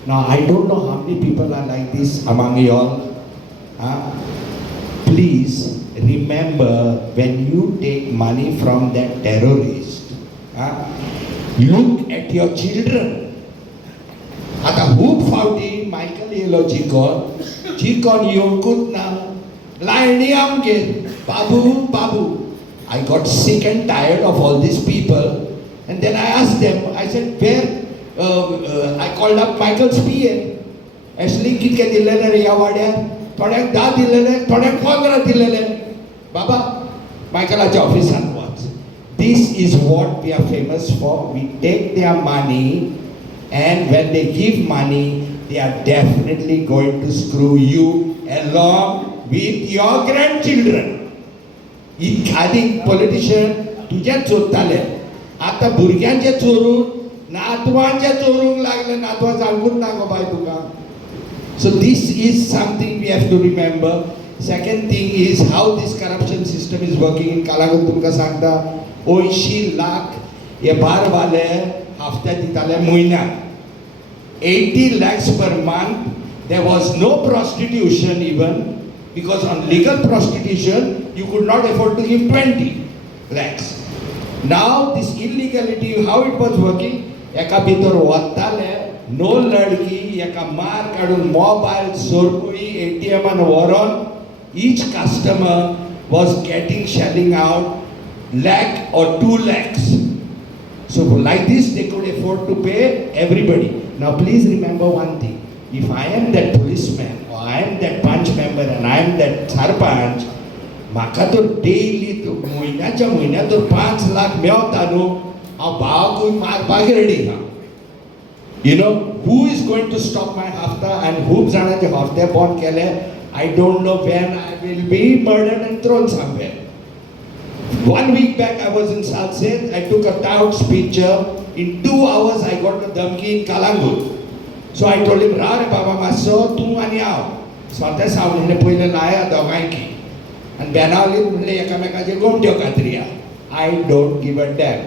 Now I don't know how many people are like this among you all. Please remember when you take money from that terrorist, look at your children. आता खूब फावटी मायकल येयलो चिकोन येवंकूच ना लायणी आमगेर बाबू बाबू. I got sick and tired of all these people and then I asked them, I said where I called up Michael's PA. Actually कितके दिलेले रे ह्या वाड्यार? थोड्यांक 10 दिलेले, थोड्यांक 15 दिलेले. बाबा मायकलाच्या ऑफिसान वच. This is what we are famous for. We take their money and when they give money they are definitely going to screw you along with your grandchildren. आदी पॉलिटिशियन तुझे चोरताले आता भुरग्यांचे चोरून नातवांचे चोरूंक लागले. नातवां सांगूच ना गो बाय तुका. So this is something we have to remember. Second thing is how this corruption system is working in Kalagut. तुमकां सांगता 80 लाख हे बारवाले हफ्ते दिताले म्हयन्याक. 80 lakhs per month. There was no prostitution even because on legal prostitution you could not afford to give 20 lakhs. Now this illegality, how it was working, एका भितर वताले नो लडकी एका मार काडून मोबायल सोरपुळी ATM व्हरोन each customer was shelling out lakh or 2 lakhs. So like this they could afford to pay everybody. Now please remember one thing. If I am that policeman or I am that punch member and I am that sarpanch, म्हाका तो डेली तो म्हयन्याच्या म्हयन्याक तो 5 लाख मेवता न्हू हांव भावाकूय मारपाक रेडी आहा. You know who is going to stop my hafta and खूब जाणांचे हफ्ते बंद केले. I don't know when I will be murdered and thrown somewhere. 1 week back I was in Salsett. I took a touts picture. In 2 hours I got a dhamki in Kalangut. So I told him, "Ra re baba masso, tu ani haंव." स्वतः सावलेले पयले लाया दोगांयकी आनी बेनावली म्हणले एकामेकाचे गोमट्यो Katariya. I don't give a damn.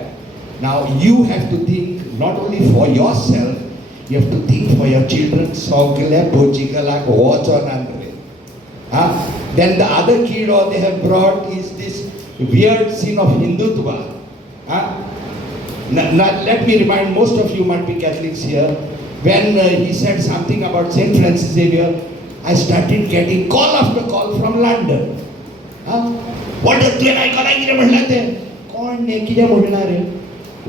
Now you have to think not only for yourself, you have to think for your children. सगळे पोचिकलाक वचोन रे. Then the other kid or they have brought is this weird sin of Hindutva. Now, let me remind, most of you might be Catholics here. When he said something about Saint Francis Xavier, I started getting call after call from London. What is it? I can't.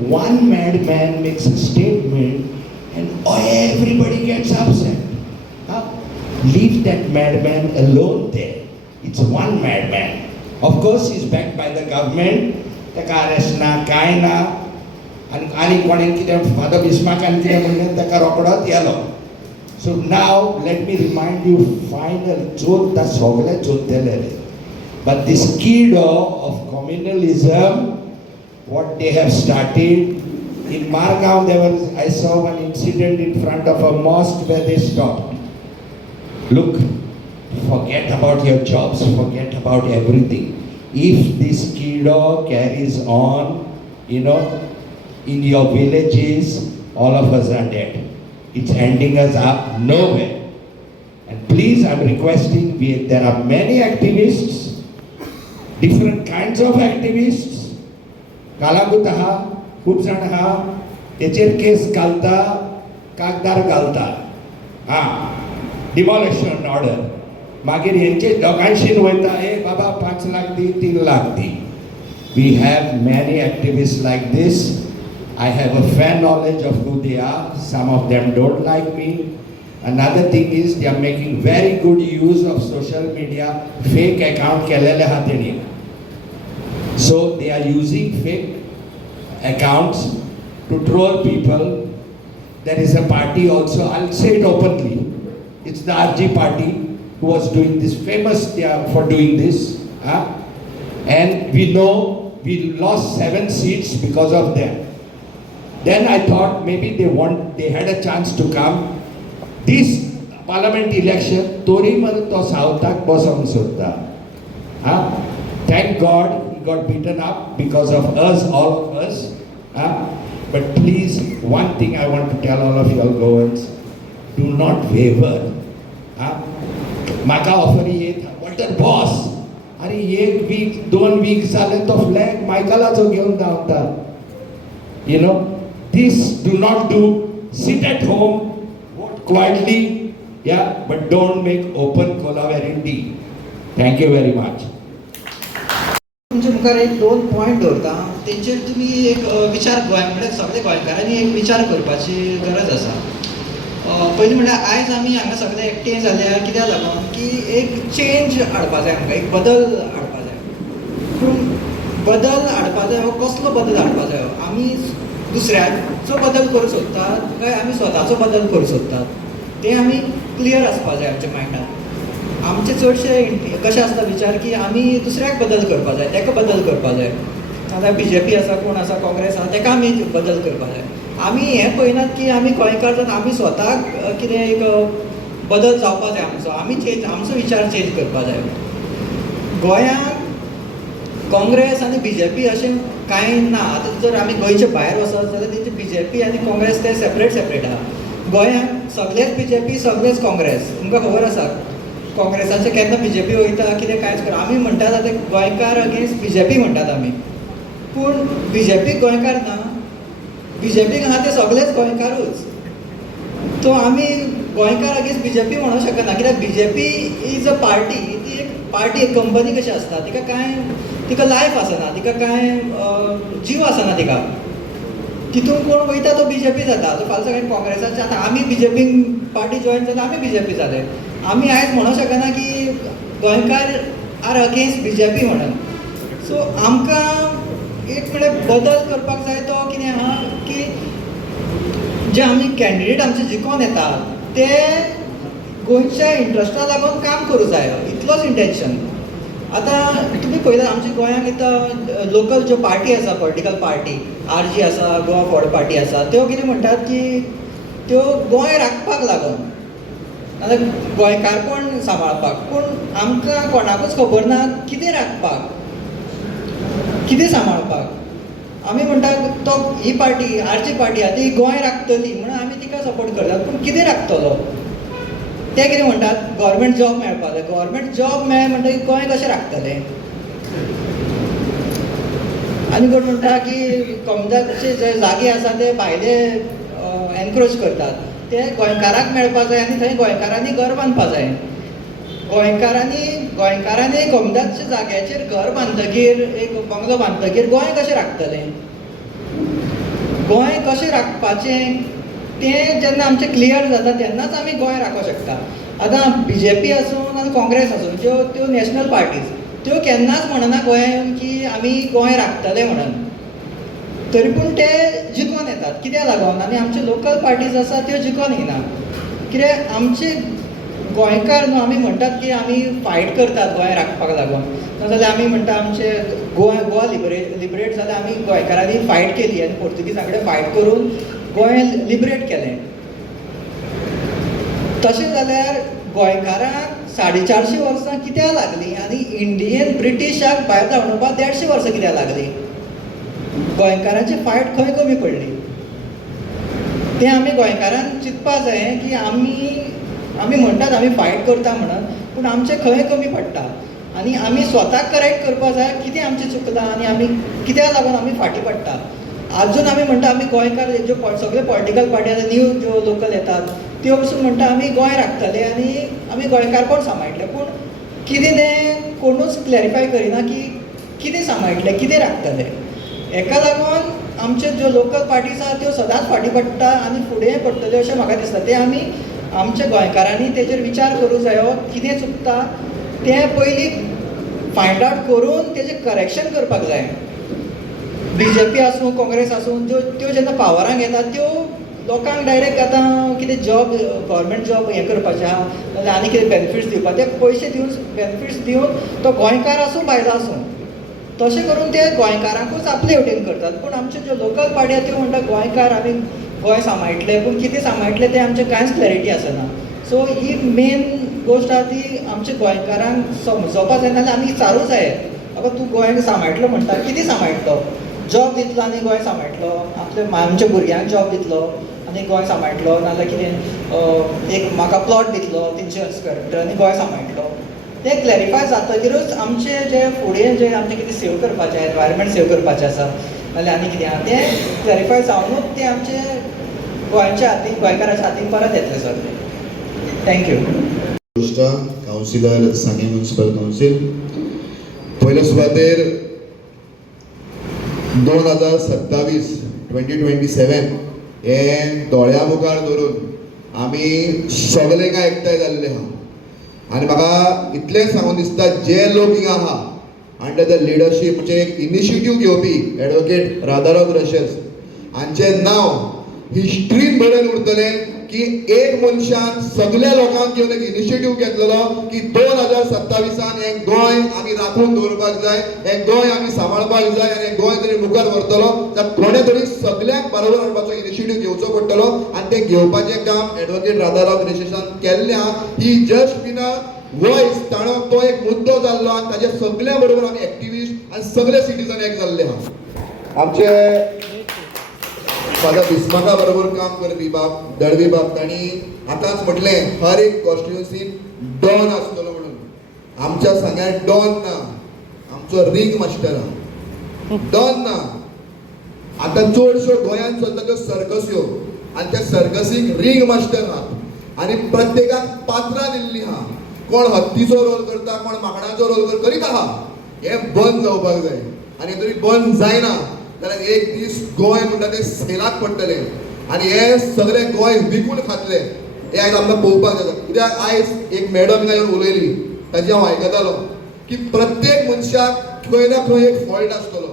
One madman makes a statement and everybody gets upset. Leave that madman alone there. It's one madman. Of course, he's backed by the government. ताका अरेस्ट ना कांय ना आनी कोणें कितें फादर बिस्मार्कान कितें म्हणलें ताका रोखडोच येलो. So now let me remind you final चोरता सगळे चोरतले रे. But this kind of communalism what they have started in Margaon, I saw one incident in front of a mosque where they stopped. Look, forget about your jobs, forget about everything. If this kiddo carries on, in your villages, all of us are dead. It's ending us up nowhere. And please, I'm requesting, there are many activists, different kinds of activists. कालागूत आहा, खूब जाण आहा, तेचेर केस घालता, कागदार घालता. Demolition order. मागीर हेंचे दोगांयशीन वयता, ए बाबा 5 लाख दी, 3 लाख दी. We have many activists like this. I have a fair knowledge of who they are. Some of them don't like me. Another thing is they are making very good use of social media. Fake account kelele hateni. So they are using fake accounts to troll people. There is a party also, I'll say it openly. It's the RG party who was doing this, famous for doing this. And we know we lost 7 seats because of them. Then I thought maybe they had a chance to come. This parliament election, Tori to Southak Bosam Sutta. Thank God he got beaten up because of us, all of us. But please, one thing I want to tell all of you all Goans, do not waver. Maka offer येत, what the boss? अरे 1 week, 2 weeks झाले तो फ्लॅग मायकालाच घेऊन धावतात. You know, this do not do. Sit at home, vote quietly, yeah, but don't make open Kolavarindi. Thank you very much. तुमच्या मुखार एक 2 पॉयंट दवरता तेंचेर तुमी एक विचार म्हणजे सगळे गोंयकारांनी एक विचार करपाची गरज आसा. पयलीं म्हणल्यार आयज आमी हांगा सगळे एकठांय जाल्यार कित्याक लागून की एक चेंज हाडपा जाय आमकां, एक बदल हाडपा जाय. पूण बदल हाडपा जाय हो कसलो बदल हाडपा जाय? आमी दुसऱ्याचो बदल करूं सोदतात काय आमी स्वताचो बदल करूं सोदतात? तें आमी क्लियर आसपा जाय आमच्या मायंडान. आमचे चडशे कशें आसता विचार की आमी दुसऱ्याक बदल करपा जाय, ताका बदल करपा जाय. आतां BJP आसा, कोण आसा, काँग्रेस आसा, ताका आमी बदल करपा जाय. आमी हें पळयनात की आमी गोंयकार जावन आमी स्वताक कितें एक बदल जावपा जाय आमचो. आमी चेंज, आमचो विचार चेंज करपा जाय. गोंयांत काँग्रेस आनी BJP अशें कांय ना. आतां जर आमी गोंयचे भायर वचत जाल्यार तेंचे BJP आनी काँग्रेस ते सेपरेट आहा. गोंयांत सगळेच BJP, सगळेच काँग्रेस. तुमकां खबर आसा काँग्रेसाचे केन्ना BJP वयता कितें कांयच करना. आमी म्हणटात आतां गोंयकार अगेन्स्ट BJP म्हणटात आमी. पूण BJP गोंयकार ना. BJPक आहा ते सगळेच गोंयकारूच. तो आमी गोंयकार अगेन्स्ट BJP म्हणूंक शकना. कित्याक BJP इज अ पार्टी. ती एक पार्टी, एक कंपनी कशी आसता. तिका लायफ आसना, तिका कांय जीव आसना तिका. तितून कोण वयता तो BJP जाता. तो फाल्यां सगळें काँग्रेसाचे. आतां आमी BJP पार्टी जॉयन जाता, आमी BJP जाले. आमी आयज म्हणूंक शकना की गोंयकार आर अगेन्स्ट BJP म्हणून. सो आमकां एक म्हणल्यार बदल करपाक जाय. तो कितें आहा की जे आमी कॅन्डिडेट आमचे जिखून येतात ते गोंयच्या इंट्रस्टा लागून काम करूं जाय, इतलोच इंटेन्शन. आतां तुमी पळयलां आमच्या गोंयांत इथं लोकल ज्यो पार्टी आसा, पॉलिटिकल पार्टी, RG आसा, गोवा फॉर्ड पार्टी आसा, त्यो कितें म्हणटात की त्यो गोंय राखपाक लागून, आतां गोंयकारपण सांबाळपाक. पूण आमकां कोणाकूच खबर ना कितें राखपाक, कितें सांबाळपाक. आमी म्हणटात तो ही पार्टी, RG पार्टी आहा ती गोंय राखतली म्हणून आमी तिका सपोर्ट करतात. पूण कितें राखतलो? ते कितें म्हणटात गव्हर्मेंट जॉब मेळपा जाय. गव्हर्मेंट जॉब मेळ्ळें म्हणटकीर गोंय कशें राखतलें? आनी कोण म्हणटा की कमदाचे जे जागे आसा ते भायले एनक्रोच करतात. ते गोंयकाराक मेळपा जाय आनी थंय गोंयकारांनी घर बांदपा जाय. गोंयकारांनी कमदाच्या जाग्याचेर घर बांदतकीर, एक बंगलो बांदतकीर गोंय कशें राखतलें? गोंय कशें राखपाचें तें जेन्ना आमचें क्लियर जाता तेन्नाच आमी गोंय राखूंक शकता. आतां BJP आसूं आनी काँग्रेस आसूं, त्यो नॅशनल पार्टीज, त्यो केन्नाच म्हणना गोंयांत की आमी गोंय राखतले म्हणून. तरी पूण ते जिखून येतात. कित्याक लागून? आनी आमचे लोकल पार्टीज आसा त्यो जिखून येना. कित्याक आमचे गोंयकार न्हू, आमी म्हणटात की आमी फायट करतात गोंय राखपाक लागून. नाजाल्यार आमी म्हणटा आमचे गोवा लिबरेट जाल्यार आमी गोंयकारांनी फायट केली आनी पोर्तुगीजां कडेन फायट करून गोंय लिबरेट केलें. तशें जाल्यार गोंयकारांक 450 वर्सां कित्याक लागलीं आनी इंडियन ब्रिटिशाक भायर धांवडोवपाक 150 वर्सां कित्याक लागलीं? गोंयकारांची फायट खंय कमी पडली? तें आमी गोंयकारांक चिंतपा जाय की आमी म्हणटात आमी फायट करता म्हणून, पूण आमचें खंय कमी पडटा आनी आमी स्वताक करेक्ट करपा जाय कितें आमचें चुकलां आनी आमी कित्याक लागून आमी फाटीं पडटा. आजून आमी म्हणटा आमी गोंयकार, ज्यो सगळे पॉलिटिकल पार्टी आतां न्यू ज्यो लोकल येतात त्यो वचून म्हणटा आमी गोंय राखतले आनी आमी गोंयकारपण सांबाळटले. पूण कितें तें कोणूच क्लॅरिफाय करिना की कितें सांबाळटले, कितें राखतले. हेका लागून आमच्यो ज्यो लोकल पार्टीज आसा त्यो सदांच फाटीं पडटा आनी फुडें पडटल्यो अशें म्हाका दिसता. तें आमी आमच्या गोंयकारांनी तेजेर विचार करूं जायो. कितें चुकता तें पयलीं फायंड आवट करून तेजें करेक्शन करपाक जाय. BJP आसूं, काँग्रेस आसूं, त्यो जेन्ना पावरांक येतात त्यो लोकांक डायरेक्ट आतां कितें जॉब, गव्हर्मेंट जॉब हें करपाचें आहा नाजाल्यार आनी कितें बेनिफिट्स दिवपाक, ते पयशे दिवन बेनिफिट्स दिवन तो गोंयकार आसूं भायलो आसूं तशें करून ते गोंयकारांकूच आपले वटेन करतात. पूण आमचे ज्यो लोकल पार्टी आहा त्यो म्हणटा गोंयकार आमी गोंय सांबाळटले, पूण कितें सांबाळटले तें आमचें कांयच क्लॅरिटी आसना. सो ही मेन गोश्ट आहा ती आमच्या गोंयकारांक समजोवपा जाय, नाल्यार आमी विचारूं जाय बाबा तूं गोंय सांबाळटलो म्हणटा, कितें सांबाळटलो? जॉब दितलो आनी गोंय सांबाळटलो, आमच्या भुरग्यांक जॉब दितलो आनी गोंय सांबाळटलो, नाल्यार कितें एक म्हाका प्लॉट दितलो 300 स्क्वेअर मिटर आनी गोंय सांबाळटलो? तें क्लॅरिफाय जातकीरूच आमचें जें फुडें जें आमचें कितें सेव करपाचें, एनवायरमेंट सेव करपाचें आसा नाल्यार आनी कितें आहा तें क्लॅरिफाय जावनूच तें आमचें गोंयच्या हातीन, गोंयकाराच्या हातीन परत येतलें सगळें. थँक्यू. काउन्सिलर सांगे म्युनिसिपल काउन्सिल, पयल्या सुवातेर 2027 हे दोळ्या मुखार धरून आमी सगळे एकठांय जाल्ले आहा. आनी म्हाका इतलें सांगून दिसता जे लोक हिंगा आहा अंडर द लिडरशीप म्हणजे एक इनिशिएटीव घेवपी एडवोकेट राधाराव ग्रेशियस हांचें नांव हिस्ट्रीन बरयन उरतलें की एक मनशान सगळ्या लोकांक घेवन एक इनिशिएटीव घेतलेलो की 2027 हें गोंय आमी राखून दवरपाक जाय, हें गोंय आमी सांबाळपाक जाय आनी हें गोंय तरी मुखार व्हरतलो जाल्यार कोणे तरी सगळ्यांक बरोबर हाडपाचो इनिशिएटीव घेवचो पडटलो आनी तें घेवपाचें काम एडवोकेट राधाराव ग्रेशियसान केल्लें आहा. ही जस्ट बीन अ वॉयस, ताणो तो एक मुद्दो जाल्लो आनी ताच्या सगळ्या बरोबर आमी एक्टिविस्ट आनी सगळे सिटीजन एक जाल्ले आहा. आमचे फादर बिस्माका बरोबर काम करपी बाब दळवी बाब तांणी आतांच म्हटलें हर एक कॉन्स्टिट्युएन्सीन डॉन आसतलो म्हणून. आमच्या सांग्यार डॉन ना, आमचो रिंग मास्टर आहा. डॉन ना. आतां चडश्यो गोंयांत चलता त्यो सर्कस्यो आनी त्या सर्कसीक रिंग मास्टर आहात आनी प्रत्येकाक पात्रां दिल्लीं आहा. कोण हत्तीचो रोल करता, कोण माकडाचो रोल करीत आहा. हें बंद जावपाक जाय आनी तरी बंद जायना जाल्यार एक दीस गोंय म्हणटा तें सेलाक पडटलें आनी हे सगळें गोंय विकून खातले. हे आयज आमकां पळोवपाक जाता. कित्याक आयज एक मॅडम हिंगा येवन उलयली ताजें हांव आयकतालो की प्रत्येक मनशाक खंय ना खंय एक फॉल्ट आसतलो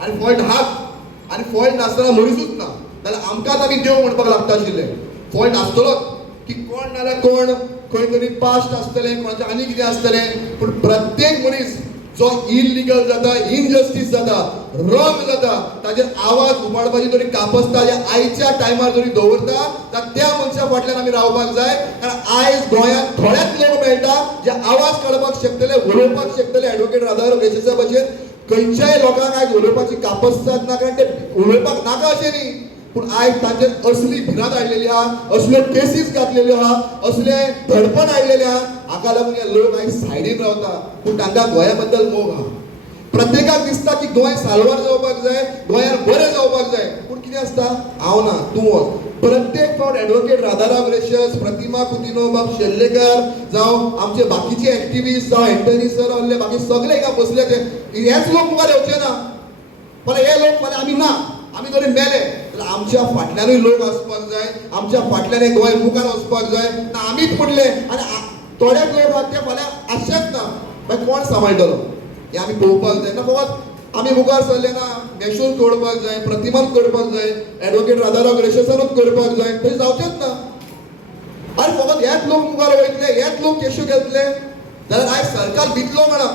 आनी फॉल्ट हाच आनी फॉल्ट नासतना मनीसूच ना जाल्यार आमकांच आमी देव म्हणपाक लागता आशिल्ले. फॉल्ट आसतलोच की कोण नाल्यार कोण खंय तरी पास्ट आसतलें, कोणाचें आनी कितें आसतलें, पूण प्रत्येक मनीस जो इलिगल जाता, इनजस्टीस जाता, रॉंग जाता ताजेर आवाज उबाडपाची जरी कापसता आयच्या टायमार जरी दवरता जाल्यार त्या मनशा फाटल्यान आमी रावपाक जाय. कारण आयज गोंयांत थोडेच लोक मेळटा जे आवाज काडपाक शकतले, उलोवपाक शकतले एडवोकेट राधाराव ग्रेशियसा भशेन. खंयच्याय लोकांक आयज उलोवपाची कापसतात ना, कारण ते उलोवपाक नाका अशें न्ही, पूण आयज तांचेर असली भिरांत हाडलेली आहा, असल्यो केसीस घातलेल्यो आहा, असले धडपण हाडलेले आहा. हाका लागून हे लोक आयज सायडीन रावता पूण तांकां गोंया बद्दल मोग आहा. प्रत्येकाक दिसता की गोंय साल्वार जावपाक जाय, गोंयार बरें जावपाक जाय, पूण कितें आसता हांव ना तूं वच. प्रत्येक फावट एडवोकेट राधाराव ग्रेशियस, प्रतिमा कुतिनो, बाब शेल्लेकर जावं आमचे बाकीचे एक्टिविस्ट जावं एंटनी सर आहले बाकी सगळे हिंगा बसले ते हेच लोक मुखार येवचे ना. फाल्यां हे लोक फाल्यां आमी ना, आमी जरी मेले जाल्यार आमच्या फाटल्यानूय लोक आसपाक जाय, आमच्या फाटल्यान हे गोंय मुखार वचपाक जाय. ना आमीच पडले आनी थोडे लोक आहात ते फाल्यां आसचेच ना, मागीर कोण सांबाळटलो हें आमी पळोवपाक जाय. ना फकत आमी मुखार सरले ना, मेशून करपाक जाय, प्रतिमान करपाक जाय, एडवोकेट राधाराव ग्रेशियसानूच करपाक जाय, तशें जावचेंच ना. आनी फकत हेच लोक मुखार वयतले, हेच लोक केश्यो घेतले जाल्यार आयज सरकार भितलो म्हणा.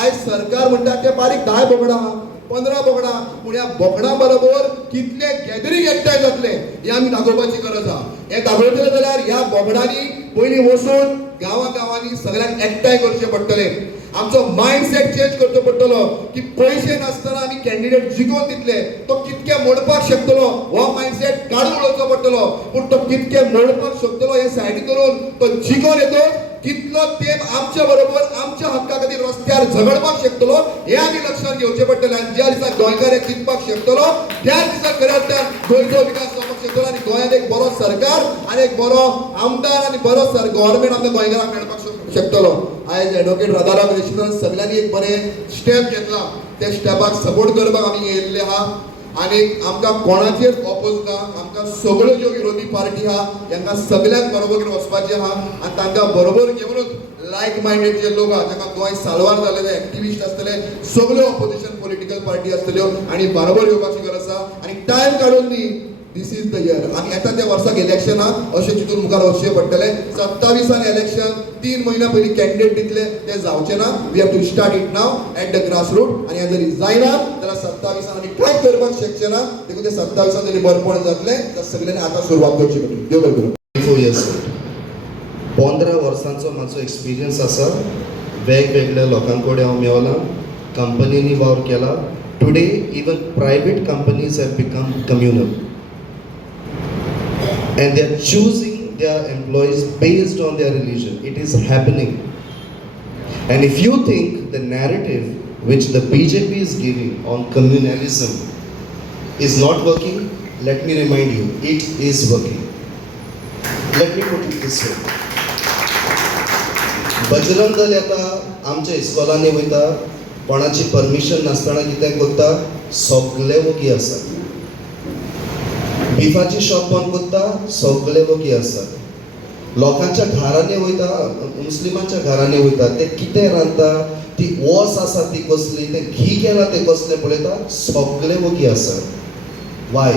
आयज सरकार म्हणटा ते बारीक 10 बोकडां आहा, 15 बोकडां, पूण ह्या बोकडां बरोबर कितले गॅदरींग एकठांय जातले हें आमी दाखोवपाची गरज आहा. हें दाखयतले जाल्यार ह्या बोकडांनी पयलीं वचून गांवांनी सगळ्यांक एकठांय करचें पडटलें. आमचो मायंडसेट चेंज करचो पडटलो की पयशे नासतना आमी कॅन्डिडेट जिखोवन दितले, तो कितके मोडपाक शकतलो हो मायंडसेट काडून उडोवचो पडटलो. पूण तो कितके मोडपाक शकतलो हे सायडीन दवरून तो जिखोवन येतो, कितलो तेंप आमच्या बरोबर आमच्या हक्का खातीर रस्त्यार झगडपाक शकतलो हें आमी लक्षांत घेवचें पडटलें. आनी ज्या दिसा गोंयकार हें जिखपाक शकतलो त्याच दिसा खऱ्या अर्थान गोंयचो विकास जावपाक शकतलो आनी गोंयांत एक बरो सरकार आनी एक बरो आमदार आनी बरो गव्हर्मेंट आमकां गोंयकारांक मेळपाक शकतलो. आयज एडवोकेट राधाराव ग्रेशियसान सगळ्यांनी एक बरें स्टेप घेतला, त्या स्टेपाक सपोर्ट करपाक आमी येयल्ले आहा. आनी आमकां कोणाचेर ऑपोज ना, आमकां सगळ्यो ज्यो विरोधी पार्टी आहा तांकां सगळ्यांक बरोबर घेवन वचपाचें आहा आनी तांकां बरोबर घेवनूच लायक मायंडेड जे लोक आहा तांकां गोंय साल्वार जालेले एक्टिविस्ट आसतले, सगळ्यो ऑपोजिशन पॉलिटिकल पार्टी आसतल्यो आनी बरोबर येवपाची गरज आसा. आनी टायम काडून न्ही दीस इज द इयर आनी येता त्या वर्साक इलेक्शनाक अशें चिंतून मुखार वचचें पडटलें 27 इलेक्शन 3 म्हयन्या पयलीं कॅन्डिडेट दितले ते जावचें ना we have to start it now at the grass root आनी हें जरी जायना जाल्यार 27 आमी कांयच करपाक शकचे ना देखून ते 27 जरी बरपण जातलें जाल्यार सगळ्यांनी आतां सुरवात करची पडटली देव बरें करूं 4 years 15 वर्सांचो म्हाजो एक्सपिरियन्स आसा वेगवेगळ्या लोकां कडेन हांव मेवलां कंपनीनी वावर केला today even private companies have become communal and they are choosing their employees based on their religion. It is happening. And if you think the narrative which the BJP is giving on communalism is not working, let me remind you, it is working. Let me put it this way. Bajrang Dal येता आमच्या इस्कॉलांनी वयता कोणाची परमिशन नासतना कितें करता सगळे वगी आसात बिफाची शॉप बंद करता सगळे वगी आसात लोकांच्या घरांनी वयता मुस्लिमांच्या घरांनी वयता ते कितें रांदता ती वोस आसा ती कसली ते घी केला ते कसले पळयता सगळे वगी आसात why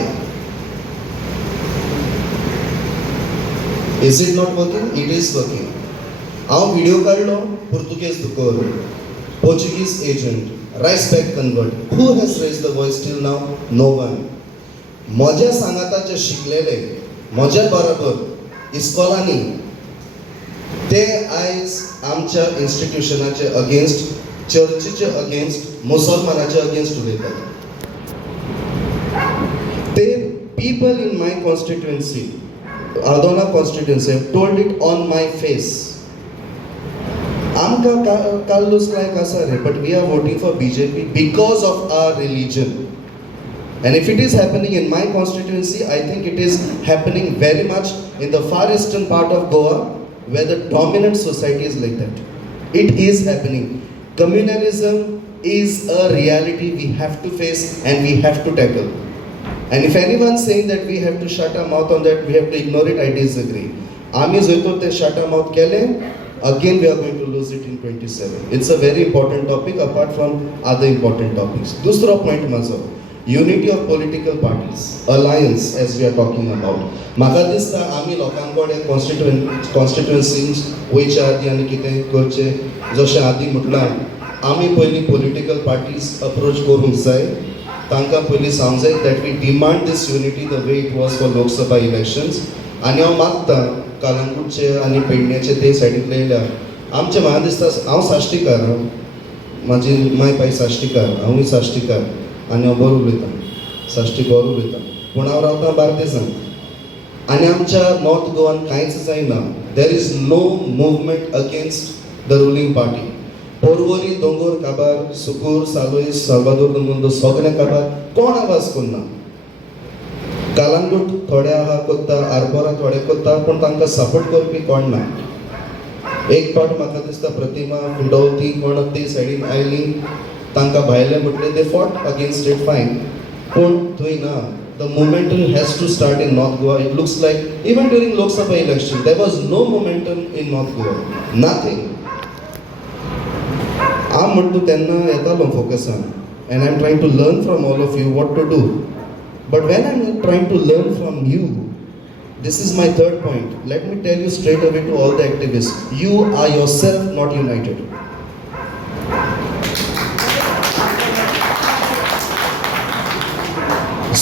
is it not working it is working हांव व्हिडिओ काडलो पुर्तुगेज दुकोर Portuguese agent rice bag convert who has raise the voice till now no one म्हज्या सांगाता जे शिकलेले म्हज्या बरोबर इस्कॉलांनी ते आयज आमच्या इन्स्टिट्यूशनाचे अगेन्स्ट चर्चीचे अगेन्स्ट मुसलमानाचे अगेन्स्ट उलयतात ते people in my constituency Aldona constituency have told it on my face आमकां काल्लूस लायक आसा रे but we are voting for BJP because of our religion and if it is happening in my constituency I think it is happening very much in the far eastern part of Goa where the dominant society is like that it is happening communalism is a reality we have to face and we have to tackle and if anyone saying that we have to shut our mouth on that we have to ignore it I disagree आम्ही जर ते shut our mouth केले again we are going to lose it in 27 it's a very important topic apart from other important topics दूसरा point माझो unity of political parties alliance as we are talking about म्हाका दिसता आमी लोकांकडे कॉन्स्टिट्युएन्सीज वयचे आदी आनी कितें करचे जशें आदी म्हटलां आमी पयलीं पॉलिटिकल पार्टीज अप्रोच करूंक जाय तांकां पयलीं सांगूंक जाय that we demand this unity the way it was for Lok Sabha elections आनी हांव मागतां कालंगूटचे आनी पेडण्याचे ते सायडीक लयल्या आमचे म्हाका दिसता हांव साश्टीकार म्हाजी माय पाय साश्टीकार हांवूय साश्टीकार आनी हांव बरो उलयतां साश्टी बरो उलयतां पूण हांव रावतां बार्देसांत आनी आमच्या नॉर्थ गोवान कांयच जायना there is no movement against the ruling party Porvorim दोंगोर काबार सुकूर सालोय साल्वादोर दोंगोर सगळे काबार कोण आवाज करना कालांगूट थोडे आहा करता आरपोरा थोडे करता पूण तांकां सपोर्ट करपी कोण ना एक फावट म्हाका दिसता प्रतिमा फिडोवती कोण ते सायडीन आयली तांकां भायले म्हटले दे फॉट अगेन्स्ट इट फायन पूण थंय ना the momentum has to start in north Goa it looks like even during Lok Sabha election there was no momentum in north Goa nothing हांव म्हणटा तेन्ना येतालो फोकसान and I am trying to learn from all of you what to do but when I am trying to learn from you this is my third point let me tell you straight away to all the activists you are yourself not united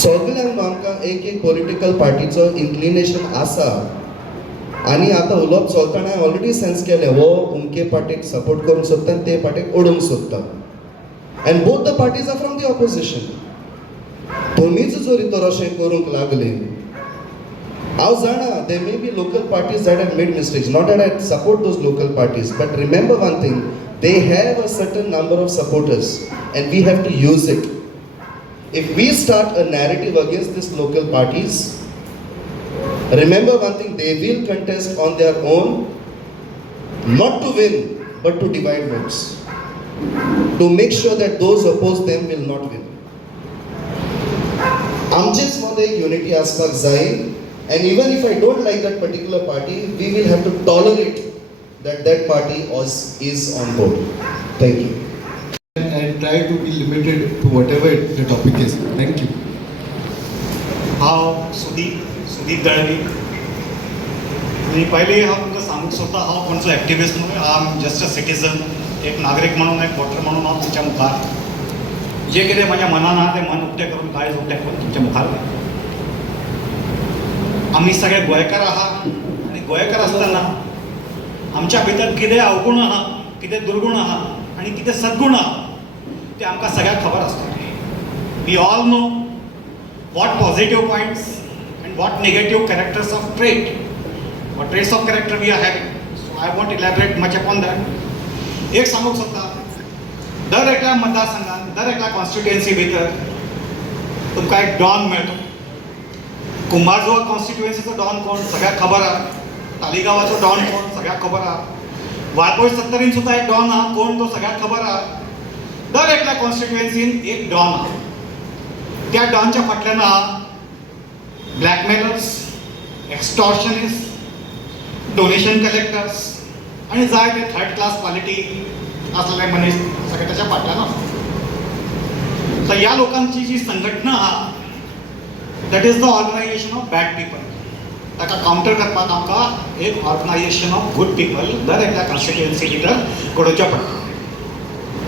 सगळ्यांक आमकां एक एक पॉलिटिकल पार्टीचो इन्क्लिनेशन आसा आनी आतां उलोवप चलतना हांवें ऑलरेडी सेन्स केलें हो उमके पार्टीक सपोर्ट करूंक सोदता आनी ते पार्टीक ओडूंक सोदता and both the parties are from the opposition तुमीच जर तर अशें करूंक लागले हांव जाणा they may be local parties that have made mistakes not that I support those local parties but remember one thing they have a certain number of supporters and we have to use it If we start a narrative against these local parties, remember one thing, they will contest on their own, not to win, but to divide votes. To make sure that those opposed them will not win. आमचेच मध्ये एक युनिटी आसपाक जाय and even if I don't like that particular party, we will have to tolerate that that party is on board. Thank you. And try to be limited to whatever the topic is. Thank you. हांव सुदीप दळवी आणि पयलीं हांव तुमकां सांगूंक सोदता हांव कोणचो एक्टिविस्ट न्हय I am just a citizen एक नागरीक म्हणून एक वोटर म्हणून हांव तुमच्या मुखार जें कितें म्हज्या मनान आहा तें मन उक्तें करून काळीज उक्तें करून तुमच्या मुखार आमी सगळे गोंयकार आहा आनी गोंयकार आसतना आमच्या भितर कितें अवगुण आहा कितें दुर्गुण आहा आनी कितें सद्गुण आहा तें आमकां सगळ्यांक खबर आसतलें we all know what positive points and what negative characters of trait, what traits of character we are having. So I won't elaborate much upon that. एक सांगूंक सोदता दर एकल्या मतदारसंघात दर एकल्या कॉन्स्टिट्युएन्सी भितर तुमकां एक डॉन मेळटलो. कुंभारजुवा कॉन्स्टिट्युएन्सीचो डॉन कोण सगळ्यांक खबर आहा. तालिगांवाचो डॉन कोण सगळ्यांक खबर आहा. वाळपय 70 सुद्दां एक डॉन आहा कोण तो सगळ्यांक खबर आहा. दर एकल्या कॉन्स्टिट्युएन्सीन एक डॉन आहा. त्या डॉनच्या फाटल्यान आहा ब्लॅकमेलर्स, एक्स्टॉर्शनिस्ट, डोनेशन कलेक्टर्स आनी जाय ते थर्ड क्लास क्वालिटी असलेले मनीस सगळे त्याच्या फाटल्यान आसता. तर ह्या लोकांची जी संघटना आहा that is the organization of bad people. ताका कावंटर करपाक आमकां एक ऑर्गनायझेशन ऑफ गुड पीपल दर एकल्या कॉन्स्टिट्युएन्सी भितर घडोवचें पडटा.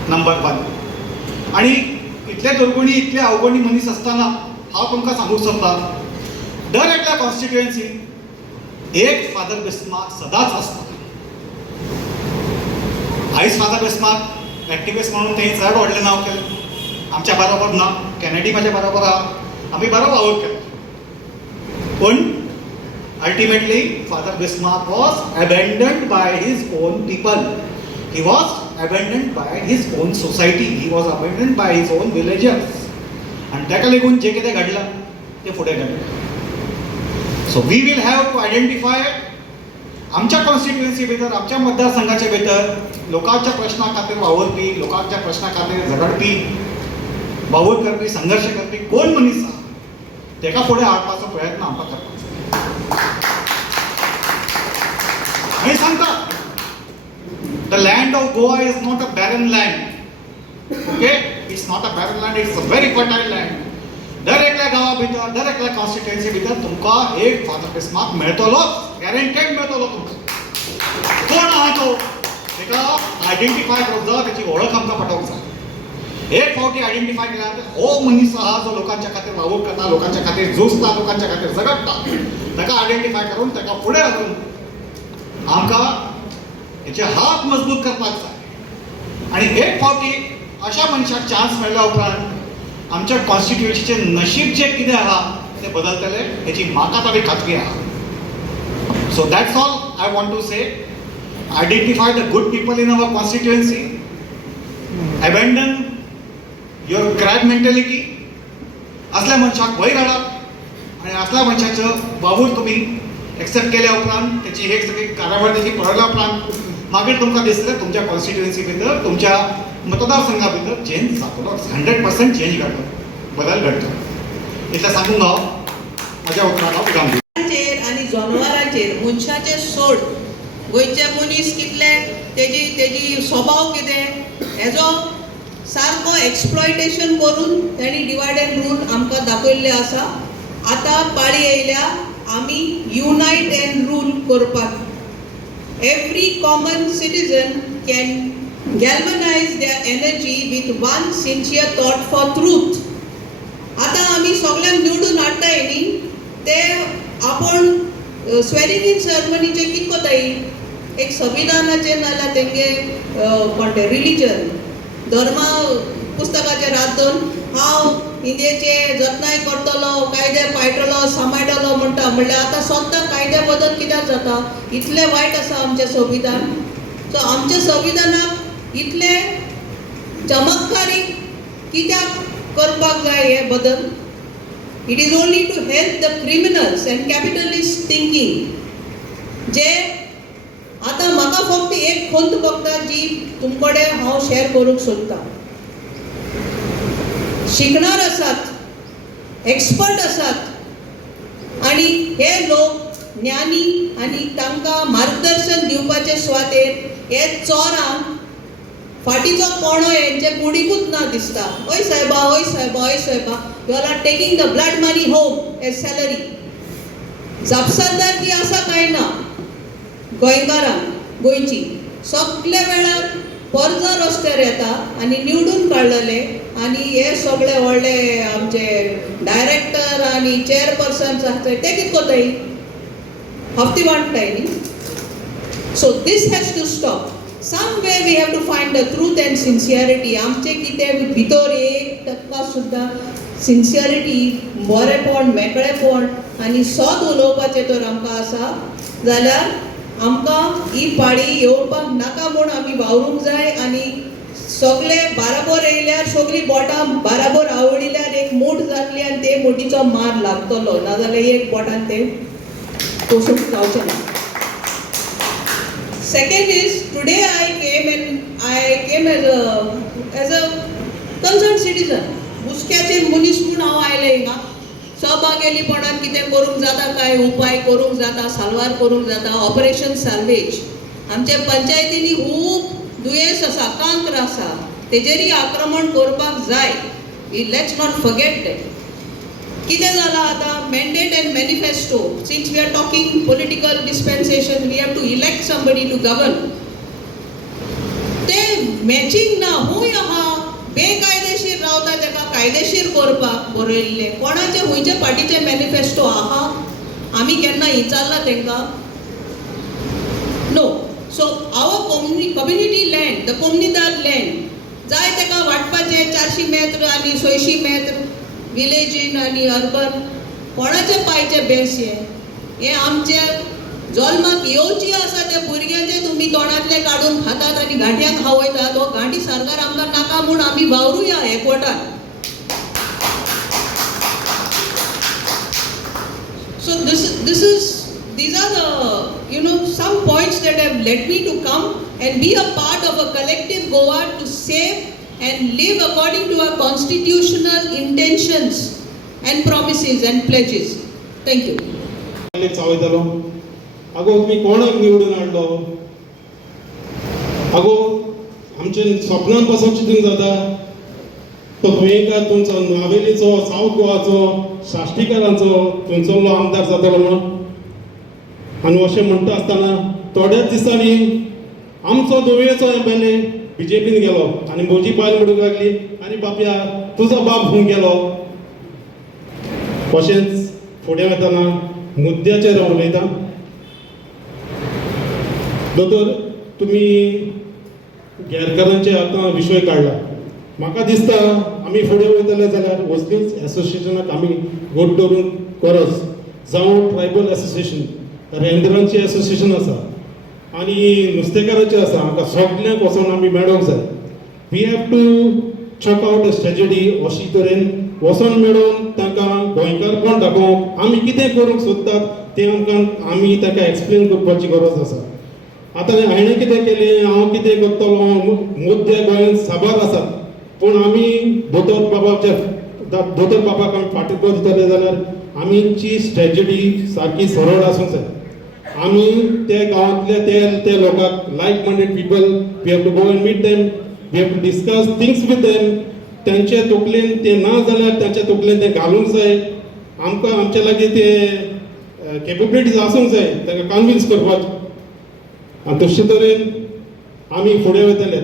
नंबर 1. आनी इतले दुर्गुणी इतले अवगुणी मनीस असताना हांव तुमकां सांगूंक सोदता दर एकल्या कॉन्स्टिट्युएन्सीन एक फादर बिस्मार्क सदांच आसता. आयज फादर बिस्मार्क एक्टिविस्ट म्हणून तें चड व्हडलें नांव केलें आमच्या बरोबर ना. कॅनेडी म्हाज्या बरोबर आहा आमी बरो वावर केलो पूण ultimately father Bismarque was abandoned by his own people. He was abandoned by his own society. He was abandoned by his own villagers. And ताका लागून जे कितें घडलां तें फुडें घडलां. So we will have to identify आमच्या कॉन्स्टिट्युएन्सी भितर आमच्या मतदारसंघाचे भितर लोकांच्या प्रश्ना खातीर वावरपी लोकांच्या प्रश्ना खातीर झगडपी वावर करपी संघर्श करपी कोण मनीस आहा ताका फुडें हाडपाचो प्रयत्न आमकां करपाचो. आनी सांगता the land of Goa is not a barren land. Okay? It's not a barren land, it's a very fertile land. दर एकल्या गावा भितर दर एकल्या कॉन्स्टिट्युएन्सी भितर तुमकां एक फादर बिस्मार्क मेळटलोच. गॅरंटेड मेळटलो तुमकां. कोण आहा तो ताका आयडेंटिफाय करूंक जाय ताची वळख आमकां पटोवंक जाय. एक फावटी आयडेंटिफाय केल्यार हो मनीस आहा जो लोकांच्या खातीर वावूर करता लोकांच्या खातीर झुजता लोकांच्या खातीर झगडटा ताका आयडेंटिफाय करून ताका फुडें हाडून आमकां हेचे हात मजबूत करपाक जाय. आनी एक फावटी अशा मनशाक चान्स मेळ्ळ्या उपरांत आमच्या कॉन्स्टिट्युएन्सीचें नशीब जें कितें आहा तें बदलतलें हेची म्हाका तरी खात्री आहा. So that's all I want to say. Identify the good people in our constituency. Abandon your crab mentality. असल्या मनशाक वयर हाडात आनी असल्या मनशाचो वावूर तुमी एक्सेप्ट केल्या उपरांत त्याची एक सगळी कार्यावळ त्याची पळयल्या उपरांत मागीर तुमकां दिसतलें तुमच्या कॉन्स्टिट्युएन्सी भितर तुमच्या मतदारसंघा भितर चेंज जातलो. 100% चेंज घडटलो बदल घडटलो. इतलें सांगूंक हांव म्हाज्या उतराक हांव विराम दितां. आनी जनावरांचेर मनशाचेर सोड गोंयचे मनीस कितले तेजी स्वभाव कितें हेजो सारको एक्सप्लॉयटेशन करून तेणी डिवायड एंड रूल आमकां दाखयल्लें आसा. आतां पाळी येयल्या आमी युनायट एंड रूल करपाक. Every common citizen can galvanise their energy with one sincere thought for truth. आतां आमी सगळ्यांक निवडून हाडटाय न्ही ते आपण स्वेरींग इन सेरेमनीचें कितें कोताय एक संविधानाचेर नाजाल्यार तेंगे कोणटें रिलीजन धर्मा पुस्तकाचेर हात दवरून हांव इंडियेचे जतनाय करतलो कायदे पायटलो सांबाळटलो म्हणटा. म्हणल्यार आतां सद्दां कायद्या बद्दल कित्याक जाता इतलें वायट आसा आमचें संविधान. सो आमच्या संविधानाक इतले चमत्कारीक कित्याक करपाक जाय हे बदल. It is only to help the criminals and capitalist thinking जे आतां म्हाका फक्त एक खंत बघता जी तुमचे कडेन हांव शेअर करूंक सोदतां. शिकणार आसात एक्सपर्ट आसात आनी हे लोक ज्ञानी आनी तांकां मार्गदर्शन दिवपाचे सुवातेर हे चोरांक फाटीचो कोणो हेंचे कुडीकूच ना दिसता. ओय सायबा, ओय सायबा, ओय सायबा, you are taking the blood money home as salary. जापसालदारकी आसा काय ना गोंयकारांक गोंयची. सगळे वेळार पर्ज रस्त्यार येता आनी निवडून काडलेले आनी हे सगळे व्हडले आमचे डायरेक्टर आनी चेअरपर्सन्स आसताय ते कितें कोताय, हफ्ती वांटताय न्ही. So this has to stop. Some way we have to find the truth and sincerity. आमचे कितें भितर 1% सुद्दां सिन्सियरिटी, बरेपण, मेकळेपण आनी सत उलोवपाचें तर आमकां आसा जाल्यार आमकां ही पाळी येवपाक नाका म्हूण आमी वावरूंक जाय. आनी सगळे बाराबर येयल्यार सगळीं बोटां बाराबर आवडिल्यार एक मूठ जातली आनी ते मुठीचो मार लागतलो, नाजाल्यार एक बोटान ते पोसूंक जावचें ना. Second is, today I came as a concerned citizen. हुस्क्याचे मनीस म्हूण हांव आयलें हिंगा. सहभागेलीपणान कितें करूंक जाता काय उपाय करूंक जाता, साल्वार करूंक जाता. ऑपरेशन साल्वेज आमच्या पंचायतींनी खूब दुयेंस आसा, कांक्र आसा, तेजेरय आक्रमण करपाक जाय. Let's not forget that. कितें जालां आतां mandate and manifesto. Since we are talking political dispensation, we have to elect somebody to govern. ते मॅचींग ना. खूंय आहा बेकायदेशीर रावता ताका कायदेशीर करपाक बरयल्ले. कोणाचे खंयचे पार्टीचे मॅनिफेस्टो आहा? आमी केन्ना विचारला तांकां? No. So our community land, the कोमनीदार लँड जाय ताका वाटपाचें 400 मेत्र आनी 600 मेत्र विलेजीन आनी अर्बन. कोणाचे पायचे बेस हे आमचे जल्माक येवची आसा त्या भुरग्यांचे तुमी तोंडांतले काडून खातात आनी गांठयांक खावयतात. हो गांठी सरकार आमकां नाका म्हूण आमी वावरुया एकवटान. So these are the some points that have led me to come and be a part of a collective Goa to save and live according to our constitutional intentions and promises and pledges. Thank you. आगो तुम्ही कोणाक निवडून हाडलो? आगो आमचे स्वप्नान पासून चिंतूंक जाता तो गोंयकार तुमचो नावेलीचो, सावथ गोवाचो, शाश्टीकारांचो थंयसरलो आमदार जातलो म्हणून. आनी अशें म्हणटा आसतना थोड्याच दिसांनी आमचो दोवेचो MLA BJPन गेलो आनी म्हजी बायल म्हणूंक लागली, आनी बापया तुजो बाप खंय गेलो? अशेंच फुडें वतना मुद्द्याचेर उलयता. दोतोर तुमी गैरकारांचे आतां विशय काडला. म्हाका दिसता आमी फुडें वयतले जाल्यार मुस्लिम्स एसोसिएशनाक आमी वोट धरून करस. जावं ट्रायबल एसोसिएशन, रेंदरांचें एसोसिएशन आसा आनी नुस्तेकारांचें आसा. हांकां सगळ्यांक वचोन आमी मेळोंक जाय. We have to check out a strategy. अशी तरेन वचोन मेळोन तांकां गोंयकारपण दाखोवंक आमी कितें करूंक सोदतात तें आमी ताका एक्सप्लेन करपाची गरज आसा. आतां हाणें कितें केलें, हांव कितें करतलो, मुद्दे गोंयांत साबार आसात. पूण आमी दोतोर बाबाक आमी फाटीं दितले जाल्यार आमची स्ट्रॅटेजी सारकी सरळ आसूंक जाय. आमी ते गांवांतले ते लोकांक like minded people, we have to go and meet them, we have to discuss things with them. तेंचे तकलेन ते ना जाल्यार तेंच्या तकलेन ते घालूंक जाय. आमकां आमचे लागीं ते कॅपेबिलिटीज आसूंक जाय ताका कन्विन्स करपाक. आनी तशे तरेन आमी फुडें वयतले.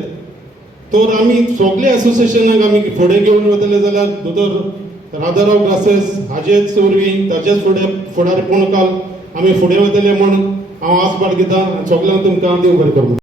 तर आमी सगळे एसोसिएशनाक आमी फुडें घेवन वयतले जाल्यार दोतोर राजाराव ग्रासेस हाजेच वरवीं ताचेच फुडारपण काल आमी फुडें वयतले म्हूण हांव आस बाळगितां. सगळ्यांक तुमकां देव बरें करूं.